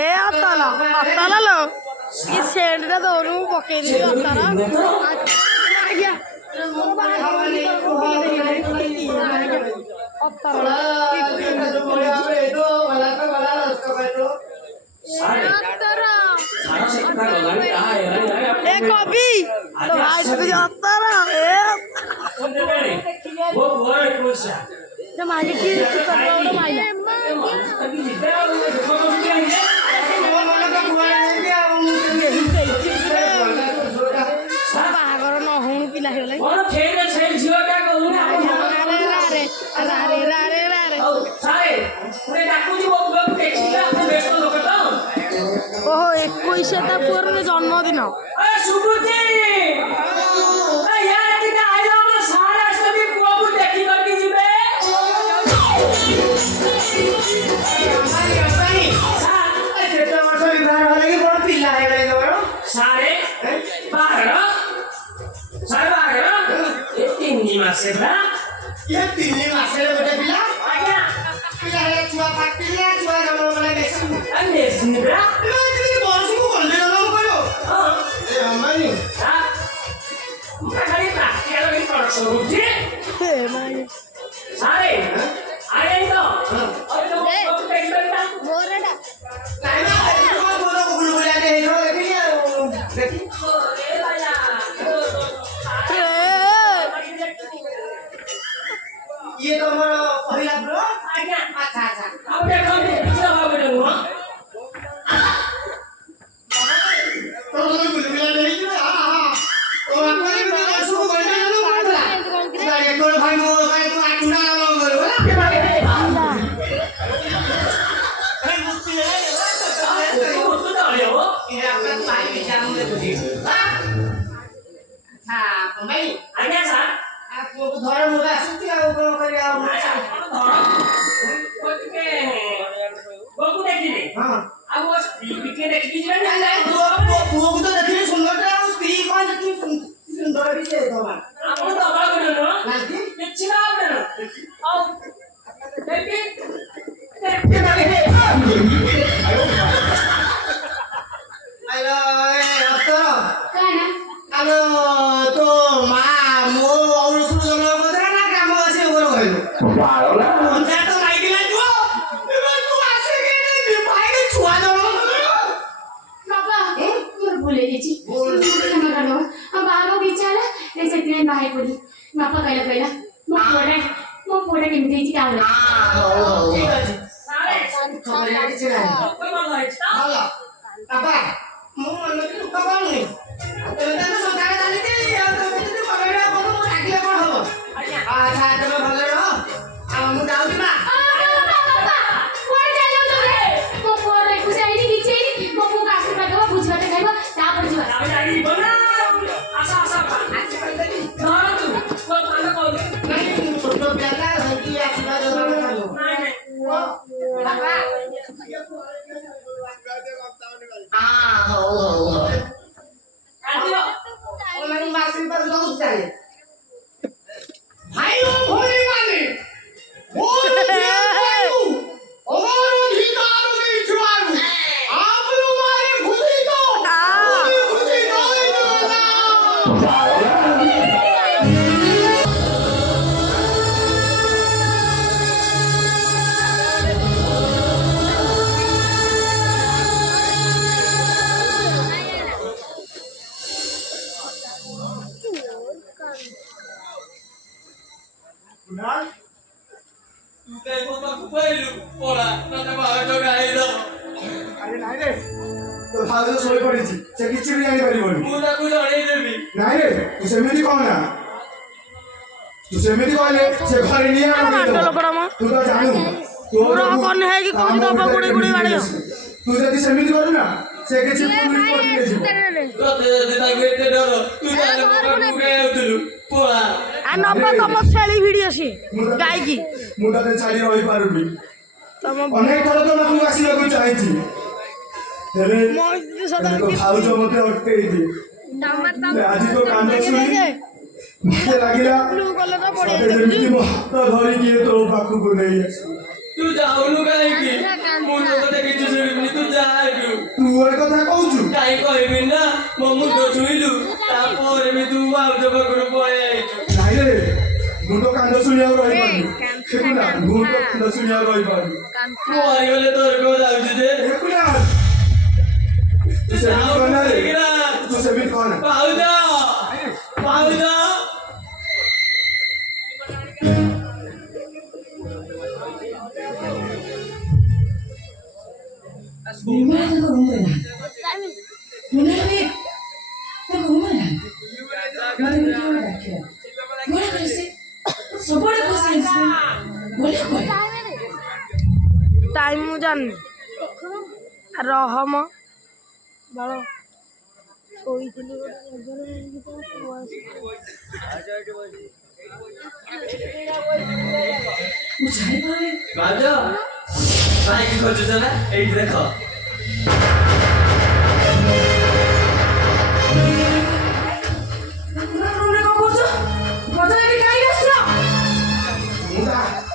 ଏ ଅତଲ ଲୋ କି ସେଣ୍ଟଟା ଦଉନୁ ମୁଁ ପକେଇଦେବି ଅତଲ ଆଜ୍ଞା ए कवि तो भाई से जाता ना ये मागे की तो माइला बाहागर न होनु पिला हेलै कोन फेरे छै झियोटा कहूना रे सारे पुरे डाकुजी वो देखिला आपण बेस्ट लोक त ओहो 21 ता पूर्ण जन्मदिन ए सुबुजी ए यार एटा आइला हम सारा सभी पुआबु देखि करके जिबे सारे बाहर ये तीन मासे बा ये 3 ମାସରେ ଗୋଟେ ପିଲା आज्ञा ପିଲା ହେଲେ ଛୁଆ ପାଟିଲା ଛୁଆ ଜନ୍ମ କଲା ବେଶୀ अन्य सिनबा ଏମିତି ବର୍ଷକୁ କଲେ ଜନ୍ମ କରିବ हां ଏ ଅମ୍ବାନୀ हां मैं खाली प्राक्टिकल भी कर सकूंगी हे माई सारे आए तो और तो टेक्सटाइल मोरडा ନାଇଁ ନା କଣ ବୋଲ ଗୁଲଗୁଲା ରେ ହେଇଥିବ ଦେଖିଲି ଆଉ ଦେଖି ए भैया ଇଏ ତମର କହିଲା ବ୍ରୋ आज्ञा ଆଚ୍ଛା ଆଚ୍ଛା अब देखो कितना भाव बढ़ हुआ ମୁଁ ଦେଖୁଛି ଭାଇ ଆଜ୍ଞା ସାର୍ ପୁଅକୁ ଧର ମୁଁ ଆସୁଛି ଆଉ କଣ କରିବା ଆଉ ଟିକେ ବୋକୁ ଦେଖିଲି ହଁ ଆଉ ମୋ ସ୍ତ୍ରୀ ଟିକେ ଦେଖିକି ଯିବେ ନାଇଁ, ନାଇଁ, ପୁଅକୁ ତ ଦେଖିଲି ସୁନ୍ଦରଟା ଆଉ ସ୍ତ୍ରୀ କଣ ଦେଖିଲି ସୁନ୍ଦର ବି ସେ ଦବା ଆପଣ ଦବା ଗୁଣ ନାଇଁ କିଛି ନା ଗୁଣ ଆଉ ଦେଖି ଆଲୋ ଏ ଅସ୍ତର କାଣା ଆଲୋ ତୋ ମା ମୋ ଔଷଧ ଜନ୍ମ କଥା ନା କାମ ଅଛି ଉପରେ କହିଲୁ ପଞ୍ଚାୟତ ମାଇକିଲା ଯିବ ଏବେ ତୁ ଆସିକି ଏଠି ଭାଇକି ଛୁଆ ଜନ୍ମ କଲୁ ବାପା ମୋର ଭୁଲ ହେଇଯାଇଛି କ୍ଷମା କରିଦେବ ଆଉ ବାହା ହେବାକୁ ଇଚ୍ଛା ହେଲା ସେଥିପାଇଁ ବାହା ହେଇ ପଡି ବାପା କହିଲା ମୋ ପୁଅଟା କେମିତି ହେଇଛି କାମ ଠିକ ଅଛି କିଛି ନାହିଁ ଭଲ ହେଇଛି ତ ଭଲ ବାପା ମୁଁ ମନକୁ ଦୁଃଖ କରୁନି ତେବେ ତ ସଂସାର ଚାଲିଛି ଆଉ ତମେ ଯଦି ଭଲରେ ହବ ମୁଁ ରାଗିଲେ କଣ ହବ ଆଚ୍ଛା ତମେ ଭଲରେ ରହ ଆଉ ମୁଁ ଯାଉଛି ମା ମୋ ପୁଅର ଏକୁଶା ହେଇନି କିଛି ହେଇନି ମୋ ପୁଅକୁ ଆଶୀର୍ବାଦ ଦେବ ବୁଝିବାଟେ ଖାଇବ ତାପରେ ଯିବା ଆମେ ଯାଇବ ନା ଆସ ଆସ ଆସିପାରିଲି ଧର ତୁ ମୋ ପାନ କହୁଛି ନାଇଁ ଛୋଟ ପିଲା ହେଇକି ଆଶୀର୍ବାଦ ଦେବା କଥା ନୁହଁ ନାଇଁ ନାଇଁ ବାପା ହଉ ହଉ ହଉ କାଟିବ ମାନେ ମୁଁ ଆଶୀର୍ବାଦ ଦଉଛି ତାହେଲେ ଭାଇ ଓ ଭଉଣୀ ମାନେ আমার অধিকার দিছার আপন মারে খুশি তো খুশি নয় না ଆରେ ନାଇଁ ରେ ତୋ ଭାଉଜ ଶୋଇ ପଡିଛି ସେ କିଛି ବି ଜାଣିପାରିବନି ମୁଁ ତାକୁ ଜଣେଇଦେବି ନାଇଁ ରେ ତୁ ସେମିତି କହନା ତୁ ସେମିତି କହିଲେ ସେ ଘରେ ନିଆଁ ଲଗେଇଦବ। ଲୋକଟା ମ। ତୁ ତ ଜାଣୁ ମୋର କନେ ହେଇକି କହୁଛି ଦବ ଗୁଡେଇ ଗୁଡେଇ ବାଡେଇବ। ତୁ ଯଦି ସେମିତି କରୁ ନା ସେ କିଛି ପୁଲିସ ପହଞ୍ଚିଲେ ଯିବ ତତେ ଯଦି ତାକୁ ଏତେ ଡର ତୁ ତାହେଲେ ମୋ ପାଖକୁ କାଇଁ ଆଉଥିଲୁ ପଳା ଆ ନବ ତମ ଛେଳି ଭିଡିଓ ସିଏ ଗାଇକି ମୁଁ ତତେ ଛାଡି ରହିପାରୁନି ତମ ଅନେକ ଥର ତ ପାଖକୁ ଆସିବାକୁ ଚାହିଁଛି ହେଲେ ମୋ ସଦା ତୋ ଭାଉଜ ମତେ ଅଟକେଇଛି ଆଜି ତୋ କାନ୍ଦ ଶୁଣି ମତେ ଲାଗିଲା ବ୍ଲୁ କଲର ସତେ ପଡିଆ ଯେମିତି ମୋ ହାତ ଧରିକି ତୋ ପାଖକୁ ନେଇ ଆସି ତୁ ଯାଉନୁ କାହିଁକି ମୁଁ ତ ତତେ କିଛି ଶୁଣିବିନି ତୁ ଯା ଏଠୁ ତୁ ଏ କଥା କହୁଛୁ କାହିଁ କହିବିନି ନା ମୋ ମୁଣ୍ଡ ଛୁଇଁଲୁ ତାପରେ ବି ତୁ ଭାଉଜ ପାଖରୁ ପଳେଇ ଆଇଛୁ ନାଇଁ ରେ ମୁଁ ତ କାନ୍ଦ ଶୁଣିବାକୁ ରହିପାରୁନି ଦେଖୁନା ମୁଁ ତ କାନ୍ଦ ଶୁଣିବାକୁ ରହିପାରୁନି ମରିଗଲେ ତୋର କଣ ଯାଉଛି ଯେ ଦେଖୁନା ତୁ ସେମିତି କହନା ରେ ତୁ ସେମିତି କହନା ଭାଉଜ ଭାଉଜ टाइम ମୁଁ ଜାଣିନି ରହମ ବାଳ ଶୋଇଥିଲି ଭାଉଜ କାହିଁକି ଖୋଜୁଛ ନା ଏଇଠି ଦେଖ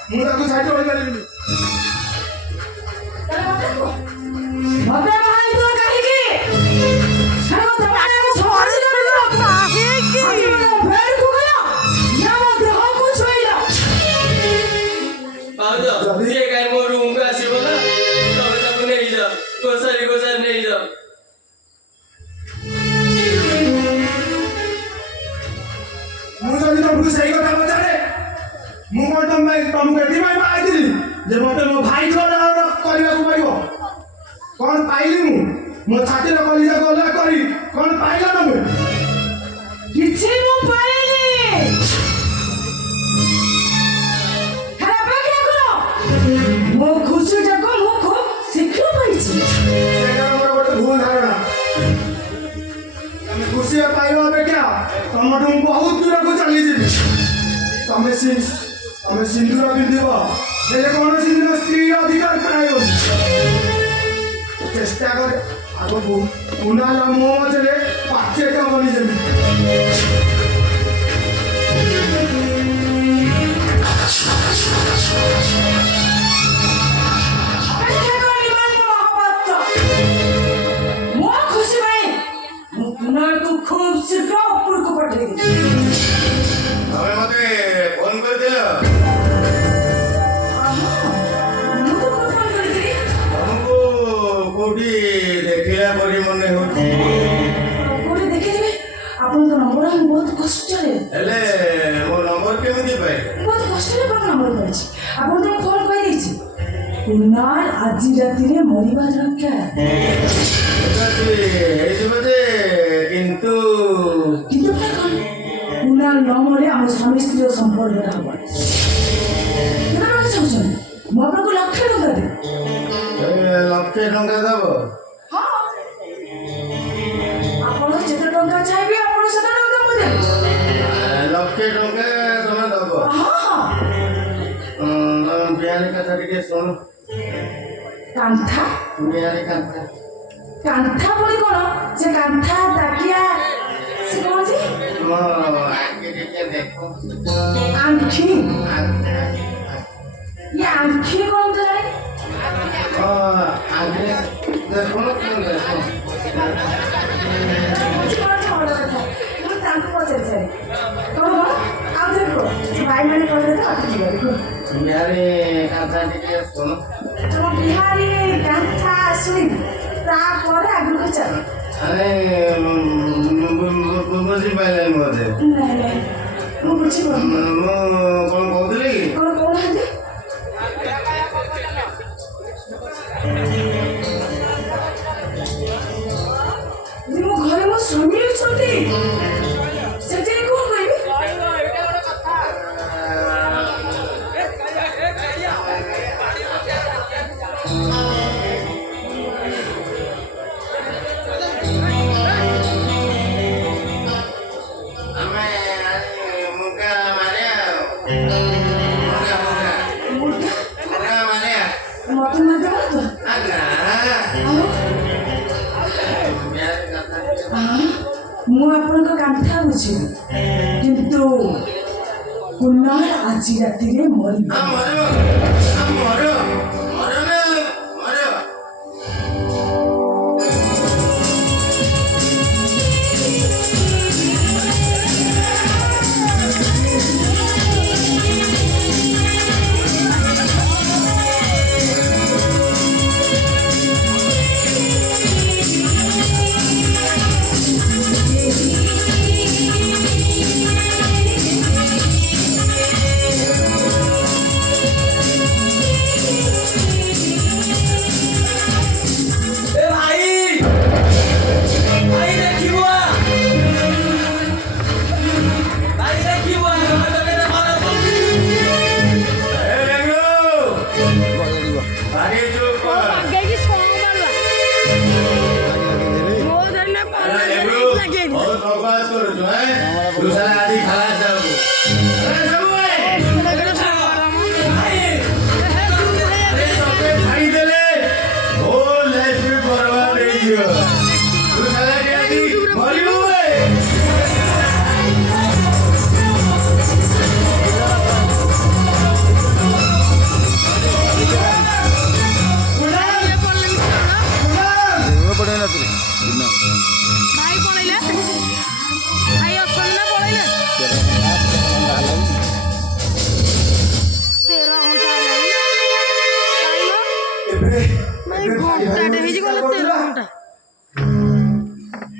ମୁଁ ତାକୁ ଛାଡ଼ି ରହିପାରିବିନି ଭାଉଜ ସିଏ କାହିଁ ମୋ ରୁମକୁ ଆସିବ ନା ତମେ ତାକୁ ନେଇଯାଅ ଗୋସାରି ଗୋସାରି ନେଇଯାଅ ମୁଁ ଯଦି ତମକୁ ସେଇ କଥା ପଚାରେ ମୁଁ କଣ ତମକୁ ଏଥିପାଇଁ ପାଇଥିଲି ଯେ ମତେ ମୋ ଭାଇ କରିବାକୁ ପଡିବ କଣ ପାଇଲି ମୁଁ ମୋ ଛାତିର କଲିଜା ଗଲା କରି କଣ ପାଇଲ ତମେ କିଛି ମୁଁ ପାଇନି ମୋ ଖୁସି ଯାକ ମୁଁ ଖୁବ୍ ଶୀଘ୍ର ପାଇଛି ସେଇଟା ମୋର ଗୋଟେ ଭୁଲ ଧାରଣା ଖୁସି ପାଇବା ଅପେକ୍ଷା ତମଠୁ ମୁଁ ବହୁତ ଦୂରକୁ ଚାଲିଯିବି। ତମେ ସିନ୍ଦୁର ପିନ୍ଧିବ ହେଲେ କୌଣସି ଦିନ ସ୍ତ୍ରୀର ଅଧିକାର ପାଇବନି। ଚେଷ୍ଟା କରେ ଆଗକୁ କୁନାଲ ମୋ ମଝିରେ ପାଚେଟ ହବନି ଯେମିତି। ଅପେକ୍ଷା କର ନିମନ୍ତ ମହାପାତ୍ର। ମୋ ଖୁସି ପାଇଁ ମୁଁ କୁନାଳକୁ ଖୁବ୍ ଶୀଘ୍ର ଉପରକୁ ପଠେଇବି। ତମେ ମତେ ଫୋନ କରିଥିଲ? ମୁଁ ତୁମକୁ ଫୋନ କରିଥିଲି। ତମକୁ କୋଉଠି ଦେଖିଲା ପରି ମନେ ହଉଛି। କୋଉଠି ଦେଖିଥିବେ? ଆପଣଙ୍କ ନମ୍ବର ମୁଁ ବହୁତ କଷ୍ଟରେ ହେଲେ ମୋ ନମ୍ବର କେମିତି ପାଇଲେ? ବହୁତ କଷ୍ଟରେ ଆପଣଙ୍କ ନମ୍ବର ପାଇଛି। ଆପଣ ତ ଫୋନ କରିଦେଇଛି। କୁନାଳ ଆଜି ରାତିରେ ମରିବା ଦରକାର। ଠିକ ଅଛି, ହେଇଯିବ ଯେ କିନ୍ତୁ କିନ୍ତୁ ଭାଇ କଣ? କୁନାଳ ନ ମରେ ଆମ ସ୍ୱାମୀ ସ୍ତ୍ରୀର ସମ୍ପର୍କ ହବ। କେତେ ଟଙ୍କା ଚାହୁଁଛନ୍ତି? ମୁଁ ଆପଣଙ୍କୁ ଲକ୍ଷେ ଟଙ୍କା ଦେବି। ଲକ୍ଷେ ଟଙ୍କା ଦବ? ହଁ, ଆପଣ ଯେତେ ଟଙ୍କା ଚାହିଁବେ ଆପଣ ସେତେ ଟଙ୍କା ମୁଁ ଦେବି। ଲକ୍ଷେ ଟଙ୍କା ତମେ ଦବ? ହଁ ହଁ। ତମ ବିହାରୀ କଥା ଟିକେ ଶୁଣ। କାନ୍ଥା ବିହାରୀ କାନ୍ଥା କାନ୍ଥା ବୋଲି କଣ? ସେ କାନ୍ଥା ତାକିଆ ସେ କଣ ଅଛି? ମୋ ଆଖି ଟିକେ ଦେଖ। ଆଣ୍ଠି। ଇଏ ଆଣ୍ଠି କଣ ତ ଜାଣେ? ଆଗରେ ଦେଖୁନ କେଉଁ ଦେଖ। ମୁଁ ତାଙ୍କୁ ପଚାରିଚାରେ କଣ କଣ ଆଉ ଥରେ କୁହ। ଭାଇମାନେ କହିଲେ ତ ଅଟକିଯିବ। ବିହାରୀ କାନ୍ଥା ଟିକେ ଶୁଣ। ତମ ବିହାରୀ କାନ୍ଥା ଶୁଣିବି ତାପରେ ଆଗକୁ ଚାଲ। ଆରେ ବୁଝିପାରିଲେନି ବୋଧେ? ନାଇଁ ନାଇଁ ମୁଁ ବୁଝିପାରୁନି। ମୁଁ କଣ କହୁଥିଲି କି? କଣ କହୁନାହାନ୍ତି? ମୋ ଘରେ ମୋ ସ୍ୱାମୀ ଅଛନ୍ତି। ସେଥିରେ କଣ କହିବି? ଆମେ ମୁଗା ମାରିଆ ମୁଗା ମାରିଆ ମତେ ମାରିଦେବ ତ? ଆଜ୍ଞା। ଆଉ ମୁଁ ଆପଣଙ୍କ କାନ୍ଥା ବୁଝିବି କିନ୍ତୁ କୁନାଳ ଆଜି ରାତିରେ ମରିବ। ମର ମର ମର ନା ମର।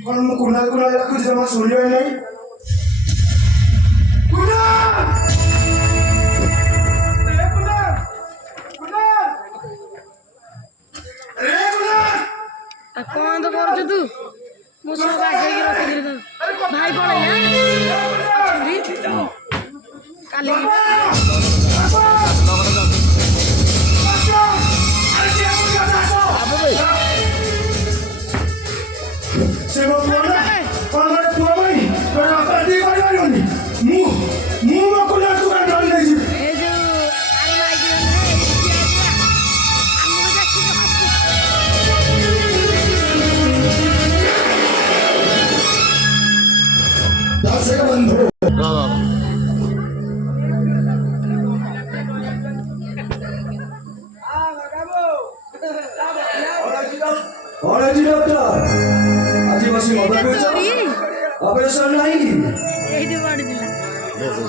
କଣ ମୁଁ କୁନାଲ କୁନାଲ ଡାକୁଛି ଜମା ଶୁଣିବାର ନାହିଁ। କଣ ତ କରୁଛୁ ତୁ? ମୁଁ ସବୁ ବାଗେଇକି ରଖିଥିଲି ତ। ଭାଇ ପଳେଇଲା କାଲି ସେ ମୋ ପୁଅ ନା କଣ ଗୋଟେ আসে বন্ধু অরাজি ডক্টর আজি বসে মজা করছ অপারেশন নাই এইটি বাড়ি দিলাম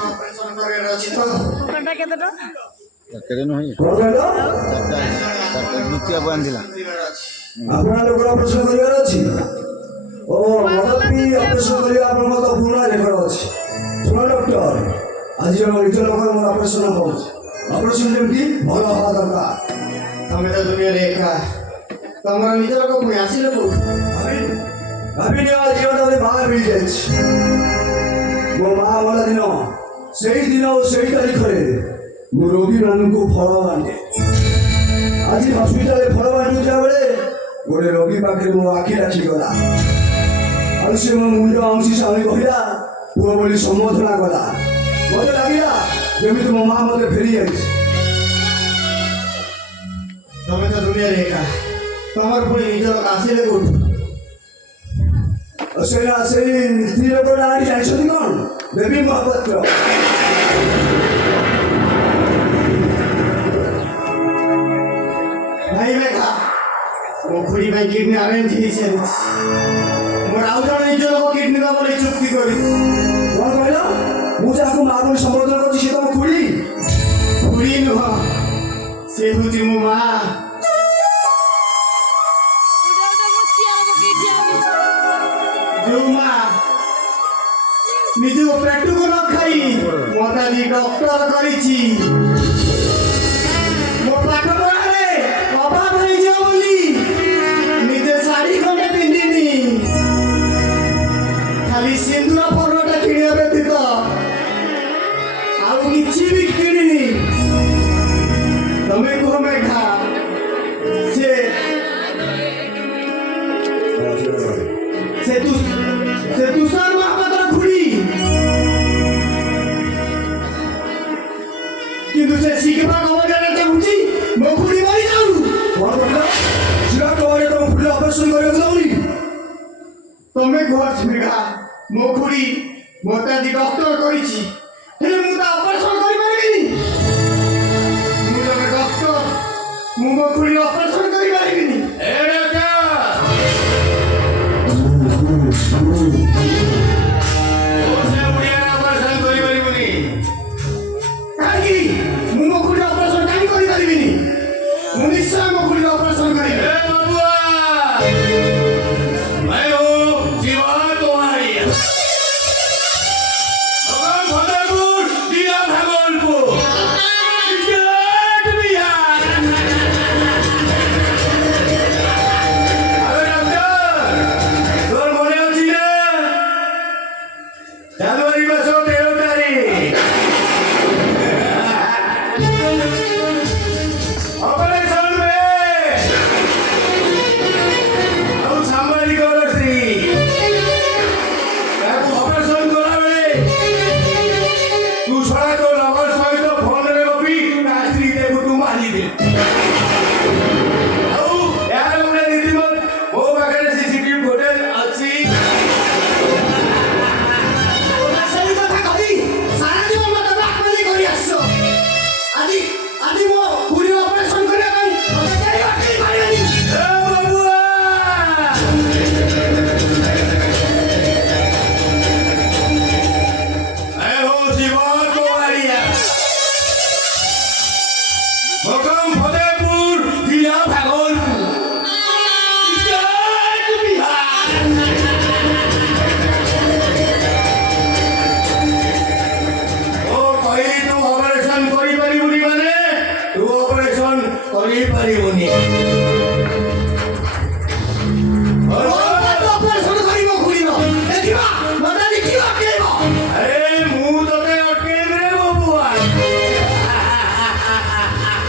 অপারেশন করে রছি তো ওখানটা কেতেটা কেন নয় কত দ্বিতীয় বয়ান দিলাম আপনার লোক অপারেশন করিবার আছে ও মদপি অপারেশন করিবা আপনার মতো পুরা রেকর্ড আছে শুনো ডক্টর আজি আমার নিজ লোকের মোর অপারেশন হব অপারেশন যেমতি ভালো হওয়া দরকার ତମେ ତ ଦୁନିଆରେ ଏକା ତମର ନିଜ ଲୋକ ପୁଣି ଆସିଲେ କୋଉଠୁ ଭାବିନି ଆଉ ଜୀବନରେ ମା ମିଳିଯାଇଛି ମୋ ମା ମଲା ଦିନ ସେଇ ଦିନ ଓ ସେଇ ତାରିଖରେ ମୁଁ ରୋଗୀମାନଙ୍କୁ ଫଳ ବାଣ୍ଟେ ଆଜି ହସ୍ପିଟାଲରେ ଫଳ ବାଣ୍ଟୁଥିବା ବେଳେ ଗୋଟେ ରୋଗୀ ପାଖରେ ମୋ ଆଖି ଲାଖିଗଲା ଆଉ ସେ ମୋ ମୁଣ୍ଡ ଅଂଶୀ ସ୍ୱାମୀ କହିଲା ପୁଅ ବୋଲି ସମ୍ବୋଧନା କଲା ମତେ ଲାଗିଲା ଯେମିତି ମୋ ମା ମତେ ଫେରି ଯାଇଛି ତମେ ତ ଦୁନିଆରେ ଏକା ତମର ପୁଣି ନିଜ ଲୋକ ଆସିଲେ କୋଉଠୁ ସେଇଟା ସେଇ ସ୍ତ୍ରୀ ଲୋକଟା ଆଣି ଜାଣିଛନ୍ତି କ'ଣ ଦେବୀ ମହାପାତ୍ର ଭାଇ ମେଘା ମୋ ଖୁଡ଼ି ପାଇଁ କିଡନୀ ଆରେଞ୍ଜ ହେଇସାରିଛି ମୋର ଆଉ ଜଣେ ନିଜ ଲୋକ କିଡନୀ ଦବ ବୋଲି ଚୁକ୍ତି କରିଛି କ'ଣ କହିଲ ମୁଁ ଯାହାକୁ ମା ବୋଲି ସମ୍ବୋଧନ କରୁଛି ସେ ତମ ଖୁଡ଼ି ଖୁଡ଼ି ନୁହଁ ସେ ହେଉଛି ମୋ ମା ଯୋଉ ମା ନିଜ ପେଟକୁ ନ ଖାଇ ମତେ ଆଜି ଡକ୍ଟର କରିଛି ମୋ ପାଠ ପଢ଼ାରେ ଅଭାବ ହେଇଯିବ ବୋଲି ନିଜେ ଶାଢ଼ୀ ଖଣ୍ଡେ ପିନ୍ଧିନି ଖାଲି ସିନ୍ଦୁର ପର୍ବଟା କିଣିବା ବ୍ୟତୀତ ଆଉ କିଛି ବି କିଣିନି ତମେ କୁହ ମେଘା ସେ ତୁଷାର ମହାପାତ୍ର ଖୁଡ଼ି କିନ୍ତୁ ସେ ଶିଖିବା ଖବରରେ ଚାହୁଁଛି ମୋ ଖୁଡ଼ି ମରିଯାଉ କ'ଣ କହିଲ ଯିବା କବାରେ ତମ ଖୁଡ଼ି ଅପରେସନ କରିବାକୁ ଦଉନି ତମେ କୁହ ସ୍ମିକା ମୋ ଖୁଡ଼ି ମୋତେ ଆଜି ଡକ୍ଟର କରିଛି ହେଲେ ମୁଁ ତା ଅପରେସନ କରିପାରିବିନି ମୁଁ ଜଣେ ଡକ୍ଟର ମୁଁ ମୋ ଖୁଡ଼ି ଅପରେସନ କରିପାରିବିନି କାହିଁକି ମୁଁ ମୋ ଖୁଡ଼ି ଅପରେସନ କାହିଁକି କରିପାରିବିନି ମୁଁ ନିଶ୍ଚୟ ମୋ ଖୁଡ଼ି ଅପରେସନ କରିବି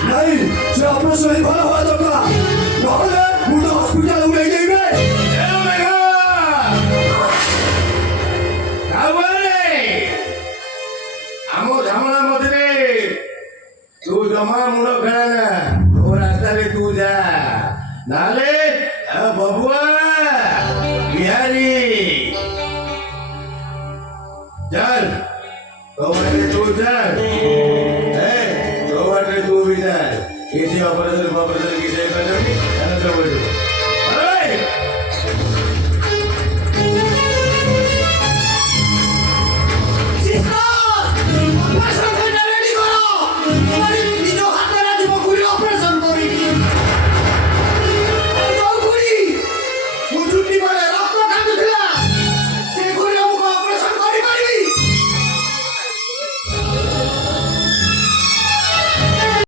ନାଇଁ ସେ ଅପରେସନ ହେଇ ଭଲ ହବା ଦରକାର ନହେଲେ ମୁଁ ତ ହସ୍ପିଟାଲକୁ ନେଇଯାଇବେ ଆମ ଝାମଲା ମଝିରେ ତୁ ଜମା ମୁଣ୍ଡ ଖେଳାନା ତୋ ରାସ୍ତାରେ ତୁ ଯା ନହେଲେ ବବୁଆ ବିହାରୀ चल तो बाटे तू चल तो बाटे तू भी चल किसी ऑपरेशन किसी करने की बोलू अरे